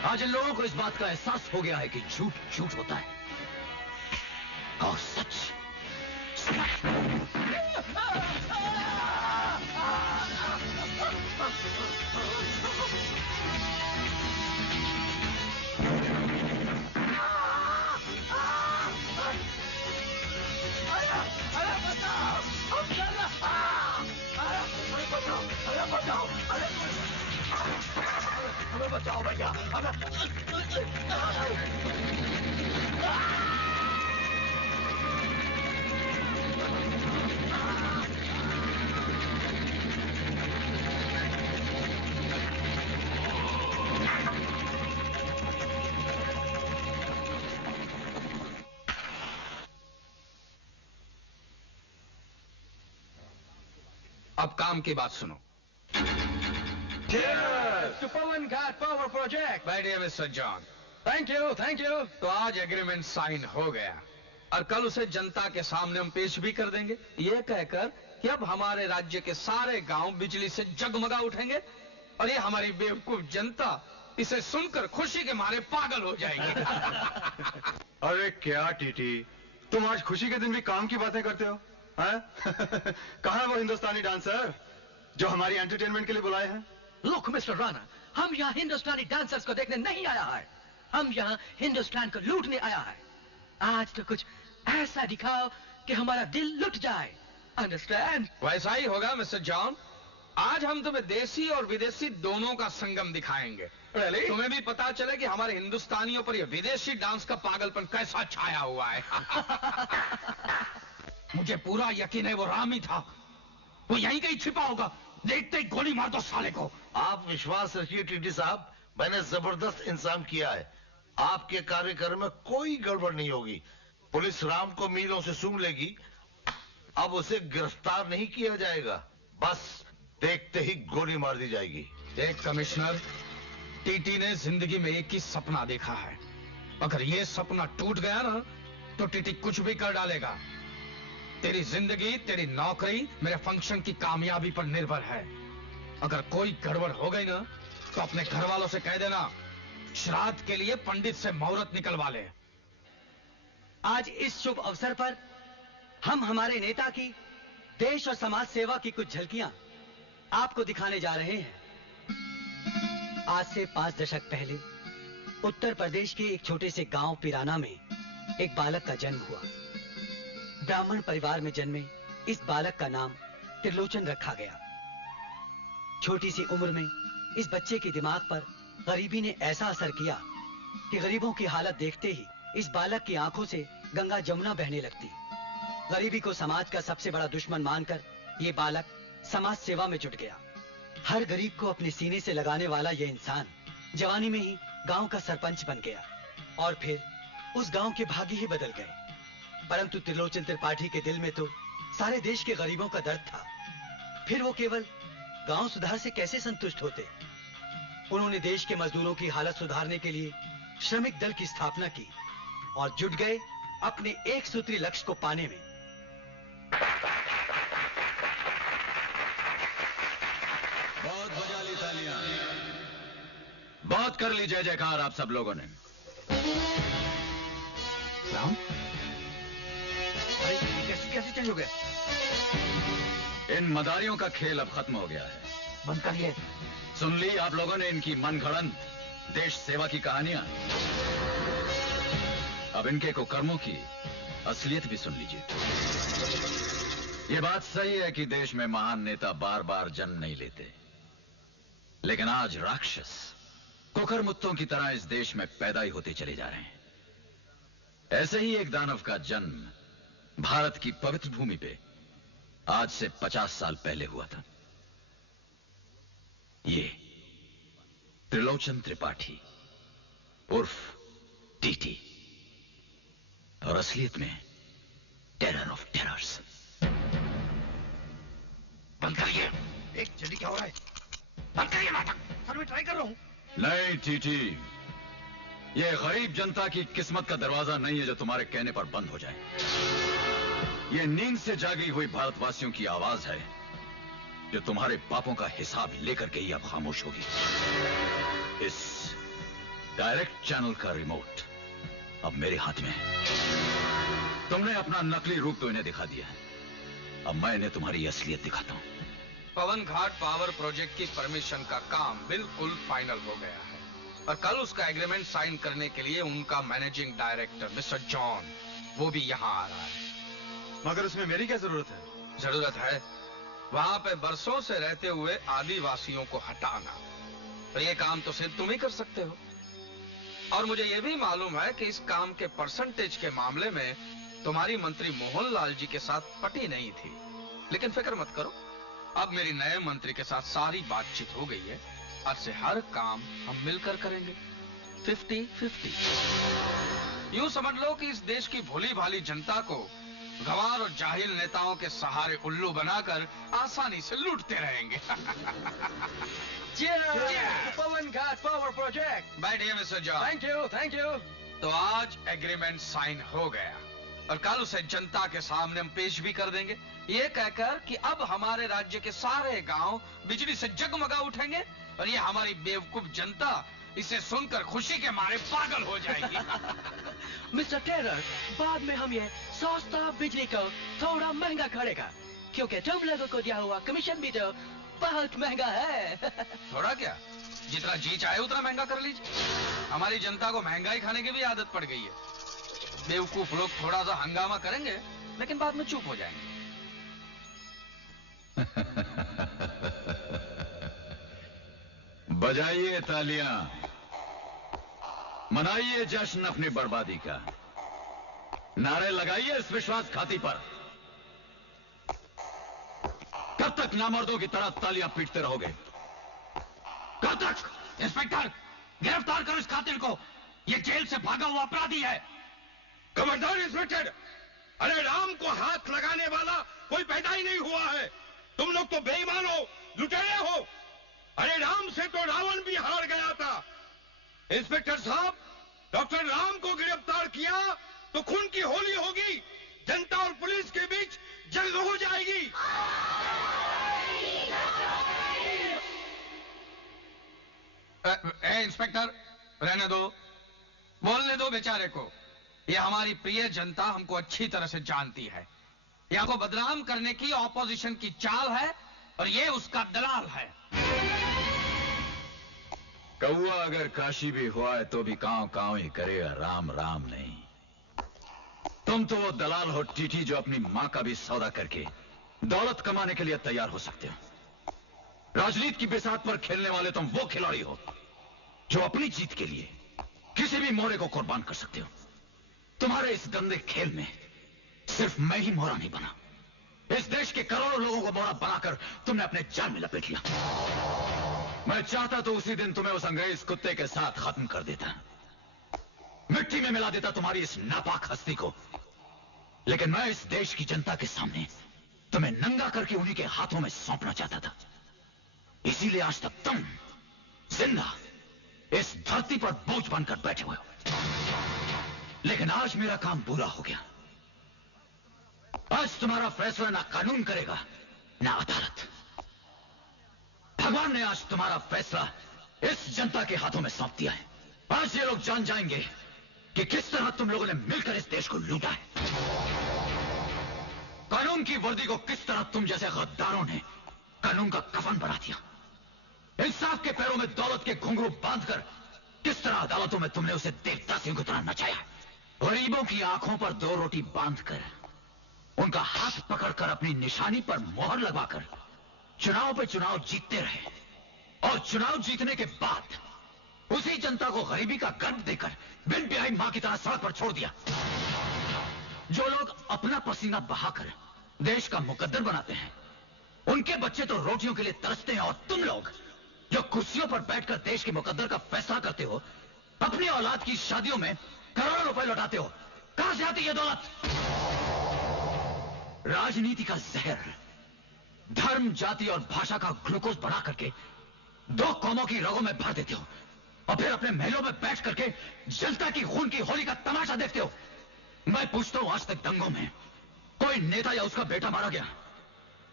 आज इन लोगों को इस बात का एहसास हो गया है कि झूठ झूठ होता है और सच बचाओ भैया। अब काम की बात सुनो। सुपरमैन घाट पावर प्रोजेक्ट। बैठिए mister John. Thank you, thank you. तो आज एग्रीमेंट साइन हो गया और कल उसे जनता के सामने हम पेश भी कर देंगे, ये कहकर कि अब हमारे राज्य के सारे गांव बिजली से जगमगा उठेंगे और ये हमारी बेवकूफ जनता इसे सुनकर खुशी के मारे पागल हो जाएगी। अरे क्या टीटी, तुम आज खुशी के दिन भी काम की बातें करते हो, हैं? कहाँ है वो हिंदुस्तानी डांसर जो हमारी एंटरटेनमेंट के लिए बुलाए हैं? लुक मिस्टर राणा, हम यहाँ हिंदुस्तानी डांसर्स को देखने नहीं आया है, हम यहाँ हिंदुस्तान को लूटने आया है। आज तो कुछ ऐसा दिखाओ कि हमारा दिल लुट जाए, अंडरस्टैंड? वैसा ही होगा मिस्टर जॉन। आज हम तुम्हें देसी और विदेशी दोनों का संगम दिखाएंगे। Really? तुम्हें भी पता चले कि हमारे हिंदुस्तानियों पर यह विदेशी डांस का पागलपन कैसा छाया हुआ है। मुझे पूरा यकीन है वो राम ही था, वो यहीं कहीं छिपा होगा। देखते ही गोली मार दो साले को। आप विश्वास रखिए टीटी साहब, मैंने जबरदस्त इंतजाम किया है। आपके कार्यक्रम में कोई गड़बड़ नहीं होगी। पुलिस राम को मीलों से सूंघ लेगी। अब उसे गिरफ्तार नहीं किया जाएगा, बस देखते ही गोली मार दी जाएगी। एक कमिश्नर, टीटी ने जिंदगी में एक ही सपना देखा है। अगर ये सपना टूट गया ना तो टीटी कुछ भी कर डालेगा। तेरी जिंदगी, तेरी नौकरी मेरे फंक्शन की कामयाबी पर निर्भर है। अगर कोई गड़बड़ हो गई ना तो अपने घर वालों से कह देना श्राद्ध के लिए पंडित से मुहूर्त निकलवा ले। आज इस शुभ अवसर पर हम हमारे नेता की देश और समाज सेवा की कुछ झलकियां आपको दिखाने जा रहे हैं। आज से 5 दशक पहले उत्तर प्रदेश के एक छोटे से गांव पिराना में एक बालक का जन्म हुआ। ब्राह्मण परिवार में जन्मे इस बालक का नाम त्रिलोचन रखा गया। छोटी सी उम्र में इस बच्चे के दिमाग पर गरीबी ने ऐसा असर किया कि गरीबों की हालत देखते ही इस बालक की आंखों से गंगा जमुना बहने लगती। गरीबी को समाज का सबसे बड़ा दुश्मन मानकर ये बालक समाज सेवा में जुट गया। हर गरीब को अपने सीने से लगाने वाला ये इंसान जवानी में ही गांव का सरपंच बन गया और फिर उस गांव के भाग्य ही बदल गए। परंतु त्रिलोचन त्रिपाठी के दिल में तो सारे देश के गरीबों का दर्द था। फिर वो केवल गांव सुधार से कैसे संतुष्ट होते। उन्होंने देश के मजदूरों की हालत सुधारने के लिए श्रमिक दल की स्थापना की और जुट गए अपने एक सूत्री लक्ष्य को पाने में। बहुत बजा ली तालियां, बहुत कर ली जय जयकार आप सब लोगों ने। राम, अरे कैसे चेंज हो गया? इन मदारियों का खेल अब खत्म हो गया है। बंद करिए। सुन ली आप लोगों ने इनकी मनगढ़ंत देश सेवा की कहानियां। अब इनके कुकर्मों की असलियत भी सुन लीजिए। ये बात सही है कि देश में महान नेता बार बार जन्म नहीं लेते, लेकिन आज राक्षस कुकरमुत्तों की तरह इस देश में पैदा ही होते चले जा रहे हैं। ऐसे ही एक दानव का जन्म भारत की पवित्र भूमि पे आज से 50 साल पहले हुआ था। ये त्रिलोचन त्रिपाठी उर्फ टीटी, और असलियत में टेरर ऑफ टेरर्स। बंद करिए। एक जल्दी क्या हो रहा है? बंद करिए नाटक। सर मैं ट्राई कर रहा हूं। नहीं टीटी, ये गरीब जनता की किस्मत का दरवाजा नहीं है जो तुम्हारे कहने पर बंद हो जाए। ये नींद से जागी हुई भारतवासियों की आवाज है जो तुम्हारे पापों का हिसाब लेकर के ही अब खामोश होगी। इस डायरेक्ट चैनल का रिमोट अब मेरे हाथ में है। तुमने अपना नकली रूप तो इन्हें दिखा दिया है, अब मैं इन्हें तुम्हारी असलियत दिखाता हूं। पवन घाट पावर प्रोजेक्ट की परमिशन का काम बिल्कुल फाइनल हो गया है और कल उसका एग्रीमेंट साइन करने के लिए उनका मैनेजिंग डायरेक्टर मिस्टर जॉन वो भी यहां आ रहा है। मगर उसमें मेरी क्या जरूरत है? जरूरत है वहां पे बरसों से रहते हुए आदिवासियों को हटाना, और ये काम तो सिर्फ तुम ही कर सकते हो। और मुझे ये भी मालूम है कि इस काम के परसेंटेज के मामले में तुम्हारी मंत्री मोहनलाल जी के साथ पटी नहीं थी, लेकिन फिक्र मत करो, अब मेरी नए मंत्री के साथ सारी बातचीत हो गई है। आज से हर काम हम मिलकर करेंगे 50-50। यूं समझ लो कि इस देश की भोली भाली जनता को गंवार और जाहिल नेताओं के सहारे उल्लू बनाकर आसानी से लूटते रहेंगे। पवन घाट पावर प्रोजेक्ट। बैठिए मिस्टर जॉन। Thank you. तो आज एग्रीमेंट साइन हो गया और कल उसे जनता के सामने हम पेश भी कर देंगे, ये कहकर कि अब हमारे राज्य के सारे गांव बिजली से जगमगा उठेंगे और ये हमारी बेवकूफ जनता इसे सुनकर खुशी के मारे पागल हो जाएगी। मिस्टर टेरर, बाद में हम ये सस्ता बिजली को थोड़ा महंगा करेगा, क्योंकि तुम लोगों को दिया हुआ कमीशन भी तो बहुत महंगा है। थोड़ा क्या, जितना जी चाहे उतना महंगा कर लीजिए। हमारी जनता को महंगाई खाने की भी आदत पड़ गई है। बेवकूफ लोग थोड़ा सा हंगामा करेंगे लेकिन बाद में चुप हो जाएंगे। बजाइए तालियां, मनाइए जश्न अपनी बर्बादी का, नारे लगाइए इस विश्वासघाती पर। कब तक नामर्दों की तरह तालियां पीटते रहोगे? कब तक? इंस्पेक्टर, गिरफ्तार करो इस कातिल को, ये जेल से भागा हुआ अपराधी है। खबरदार इंस्पेक्टर, अरे राम को हाथ लगाने वाला कोई पैदा ही नहीं हुआ है। तुम लोग तो बेईमान हो, लुटेरे हो। अरे राम से तो रावण भी हार गया था। इंस्पेक्टर साहब, डॉक्टर राम को गिरफ्तार किया तो खून की होली होगी, जनता और पुलिस के बीच जंग हो जाएगी। इंस्पेक्टर, रहने दो, बोलने दो बेचारे को। ये हमारी प्रिय जनता हमको अच्छी तरह से जानती है। ये हमको बदनाम करने की ऑपोजिशन की चाल है और ये उसका दलाल है। कौआ अगर काशी भी हुआ है तो भी कांव कांव ही करेगा, राम राम नहीं। तुम तो वो दलाल हो टीटी जो अपनी मां का भी सौदा करके दौलत कमाने के लिए तैयार हो सकते हो। राजनीति की बिसात पर खेलने वाले तुम वो खिलाड़ी हो जो अपनी जीत के लिए किसी भी मोहरे को कुर्बान कर सकते हो। तुम्हारे इस गंदे खेल में सिर्फ मैं ही मोहरा नहीं बना, इस देश के करोड़ों लोगों को मोहरा बनाकर तुमने अपने जाल में लपेट लिया। मैं चाहता तो उसी दिन तुम्हें उस अंग्रेज कुत्ते के साथ खत्म कर देता, मिट्टी में मिला देता तुम्हारी इस नापाक हस्ती को। लेकिन मैं इस देश की जनता के सामने तुम्हें नंगा करके उन्हीं के हाथों में सौंपना चाहता था। इसीलिए आज तक तुम जिंदा इस धरती पर बोझ बनकर बैठे हुए हो। लेकिन आज मेरा काम पूरा हो गया। आज तुम्हारा फैसला ना कानून करेगा ना अदालत। भगवान ने आज तुम्हारा फैसला इस जनता के हाथों में सौंप दिया है। आज ये लोग जान जाएंगे कि किस तरह तुम लोगों ने मिलकर इस देश को लूटा है। कानून की वर्दी को किस तरह तुम जैसे गद्दारों ने कानून का कफन बना दिया। इंसाफ के पैरों में दौलत के घुंघरू बांधकर किस तरह अदालतों में तुमने उसे देवदासियों की तरह नचाया। गरीबों की आंखों पर 2 रोटी बांधकर, उनका हाथ पकड़कर अपनी निशानी पर मोहर लगवाकर चुनाव पे चुनाव जीतते रहे। और चुनाव जीतने के बाद उसी जनता को गरीबी का गर्व देकर बिन ब्याही मां की तरह सड़क पर छोड़ दिया। जो लोग अपना पसीना बहाकर देश का मुकद्दर बनाते हैं, उनके बच्चे तो रोटियों के लिए तरसते हैं। और तुम लोग जो कुर्सियों पर बैठकर देश के मुकद्दर का फैसला करते हो, अपनी औलाद की शादियों में करोड़ों रुपए लौटाते हो। कहां से आती है दौलत? राजनीति का जहर धर्म, जाति और भाषा का ग्लूकोज बना करके 2 कौमों की रगों में भर देते हो और फिर अपने महलों में बैठ करके जनता की खून की होली का तमाशा देखते हो। मैं पूछता हूं, आज तक दंगों में कोई नेता या उसका बेटा मारा गया?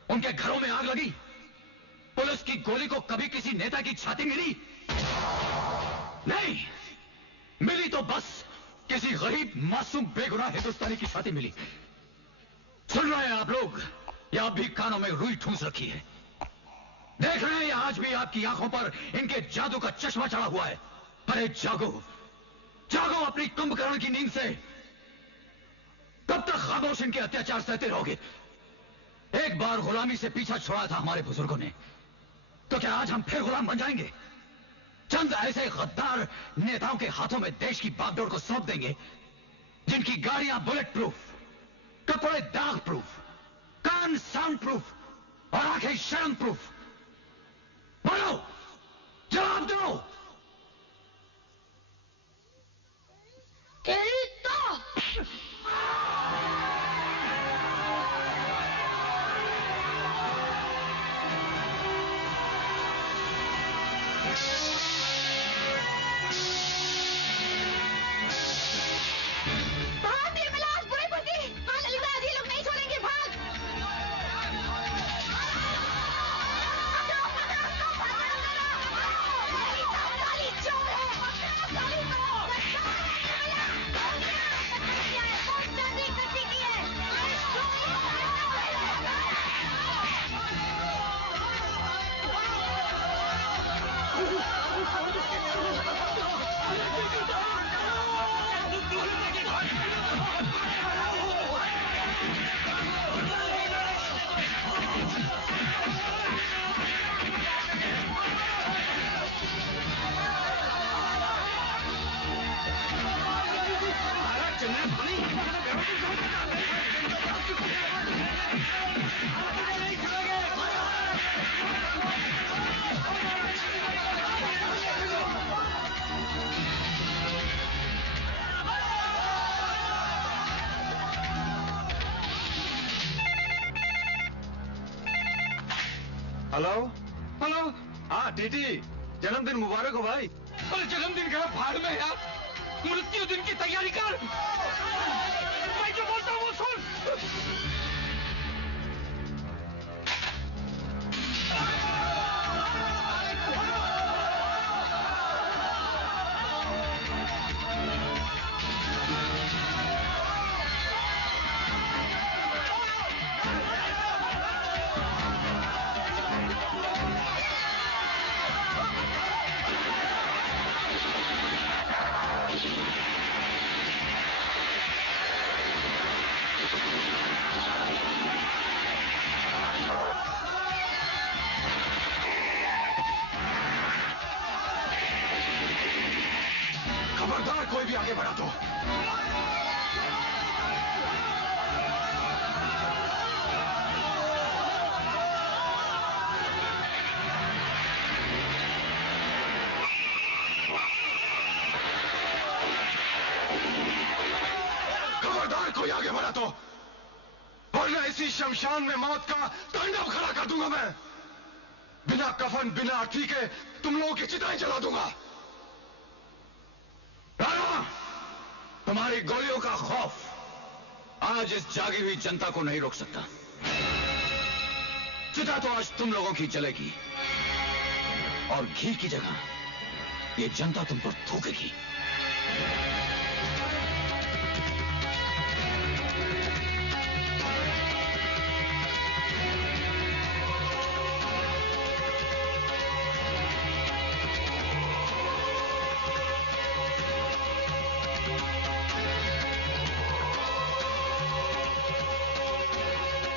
उनके घरों में आग लगी? पुलिस की गोली को कभी किसी नेता की छाती मिली? नहीं मिली। तो बस किसी गरीब मासूम बेगुनाह हिंदुस्तानी की छाती मिली। सुन रहे हैं आप लोग, या आप भी कानों में रुई ठूंस रखी है? देख रहे हैं या आज भी आपकी आंखों पर इनके जादू का चश्मा चढ़ा हुआ है? अरे जागो, जागो अपनी कुंभकर्ण की नींद से। कब तक खामोश इनके अत्याचार सहते रहोगे? एक बार गुलामी से पीछा छोड़ा था हमारे बुजुर्गों ने, तो क्या आज हम फिर गुलाम बन जाएंगे? चंद ऐसे गद्दार नेताओं के हाथों में देश की बागडोर को सौंप देंगे जिनकी गाड़ियां बुलेट प्रूफ, कपड़े दाग प्रूफ, कान साउंड प्रूफ और आंखें शर्म प्रूफ। बोलो, जवाब दो। Hello hello. हाँ टीटी, जन्मदिन मुबारक हो भाई। अरे जन्मदिन का भाड़ में यार, मृत्यु दिन की तैयारी कर। मैं जो बोलता हूँ वो सुन। कोई भी आगे बढ़ा दो। खबरदार कोई आगे बढ़ा दो, वरना इसी शमशान में मौत का तांडव खड़ा कर दूंगा मैं। बिना कफन बिना अर्थी के तुम लोगों की चिताएं जला दूंगा। राणा, तुम्हारी गोलियों का खौफ आज इस जागी हुई जनता को नहीं रोक सकता। चिता तो आज तुम लोगों की जलेगी और घी की जगह ये जनता तुम पर थूकेगी।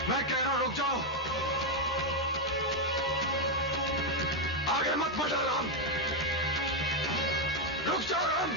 मैं कह रहा हूं रुक जाओ, आगे मत बढ़ो राम, रुक जाओ राम।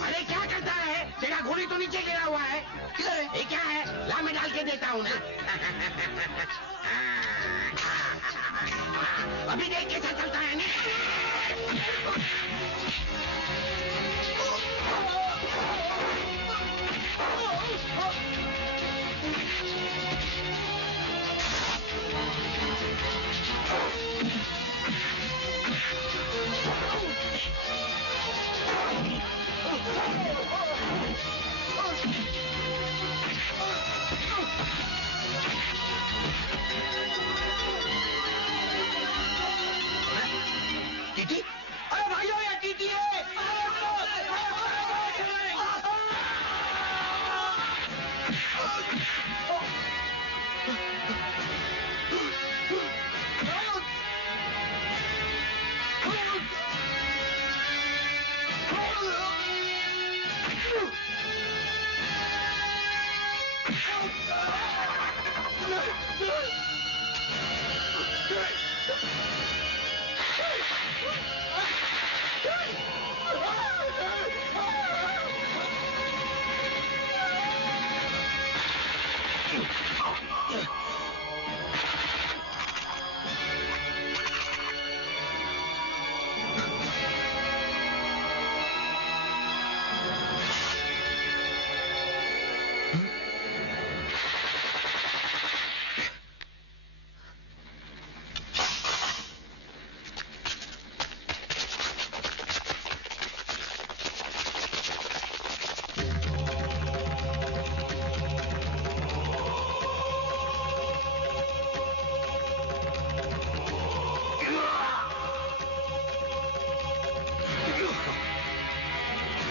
अरे क्या करता है? तेरा घोड़ी तो नीचे गिरा हुआ है। किधर है? ये क्या है? ला मैं डाल के देता हूँ ना। अभी देख कैसा चलता है ना। टीटी? अरे भाइयों ये टीटी है।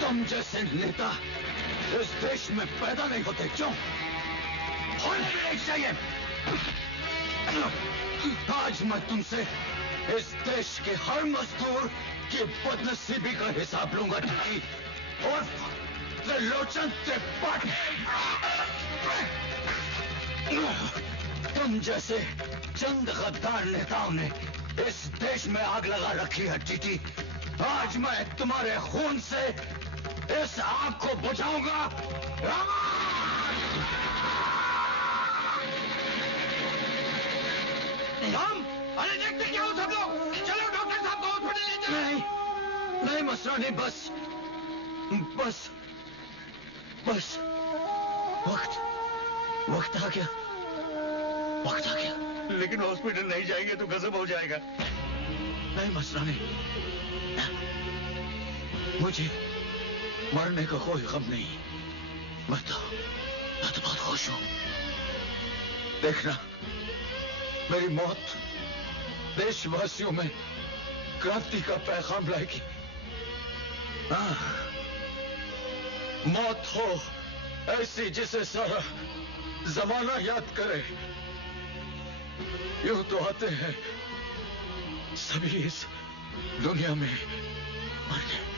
तुम जैसे नेता इस देश में पैदा नहीं होते, क्यों? होने भी नहीं चाहिए। आज मैं तुमसे इस देश के हर मजदूर की बदनसीबी का हिसाब लूंगा टीटी, और त्रिलोचन त्रिपाठी। तुम जैसे चंद गद्दार नेताओं ने इस देश में आग लगा रखी है टीटी। आज मैं तुम्हारे खून से इस आग को बुझाऊंगा। राम, अरे देखते क्या हो सब लोग। चलो डॉक्टर साहब को हॉस्पिटल ले चलो। नहीं मसरानी, बस वक्त आ गया, वक्त आ गया। लेकिन हॉस्पिटल नहीं जाएंगे तो गजब हो जाएगा। नहीं मसरानी, मुझे मरने का कोई गम नहीं। मैं तो बहुत खुश हूं। देखना, मेरी मौत देशवासियों में क्रांति का पैगाम लाएगी। मौत हो ऐसी जिसे सारा जमाना याद करे। यूं तो आते हैं सभी इस दुनिया में मरने।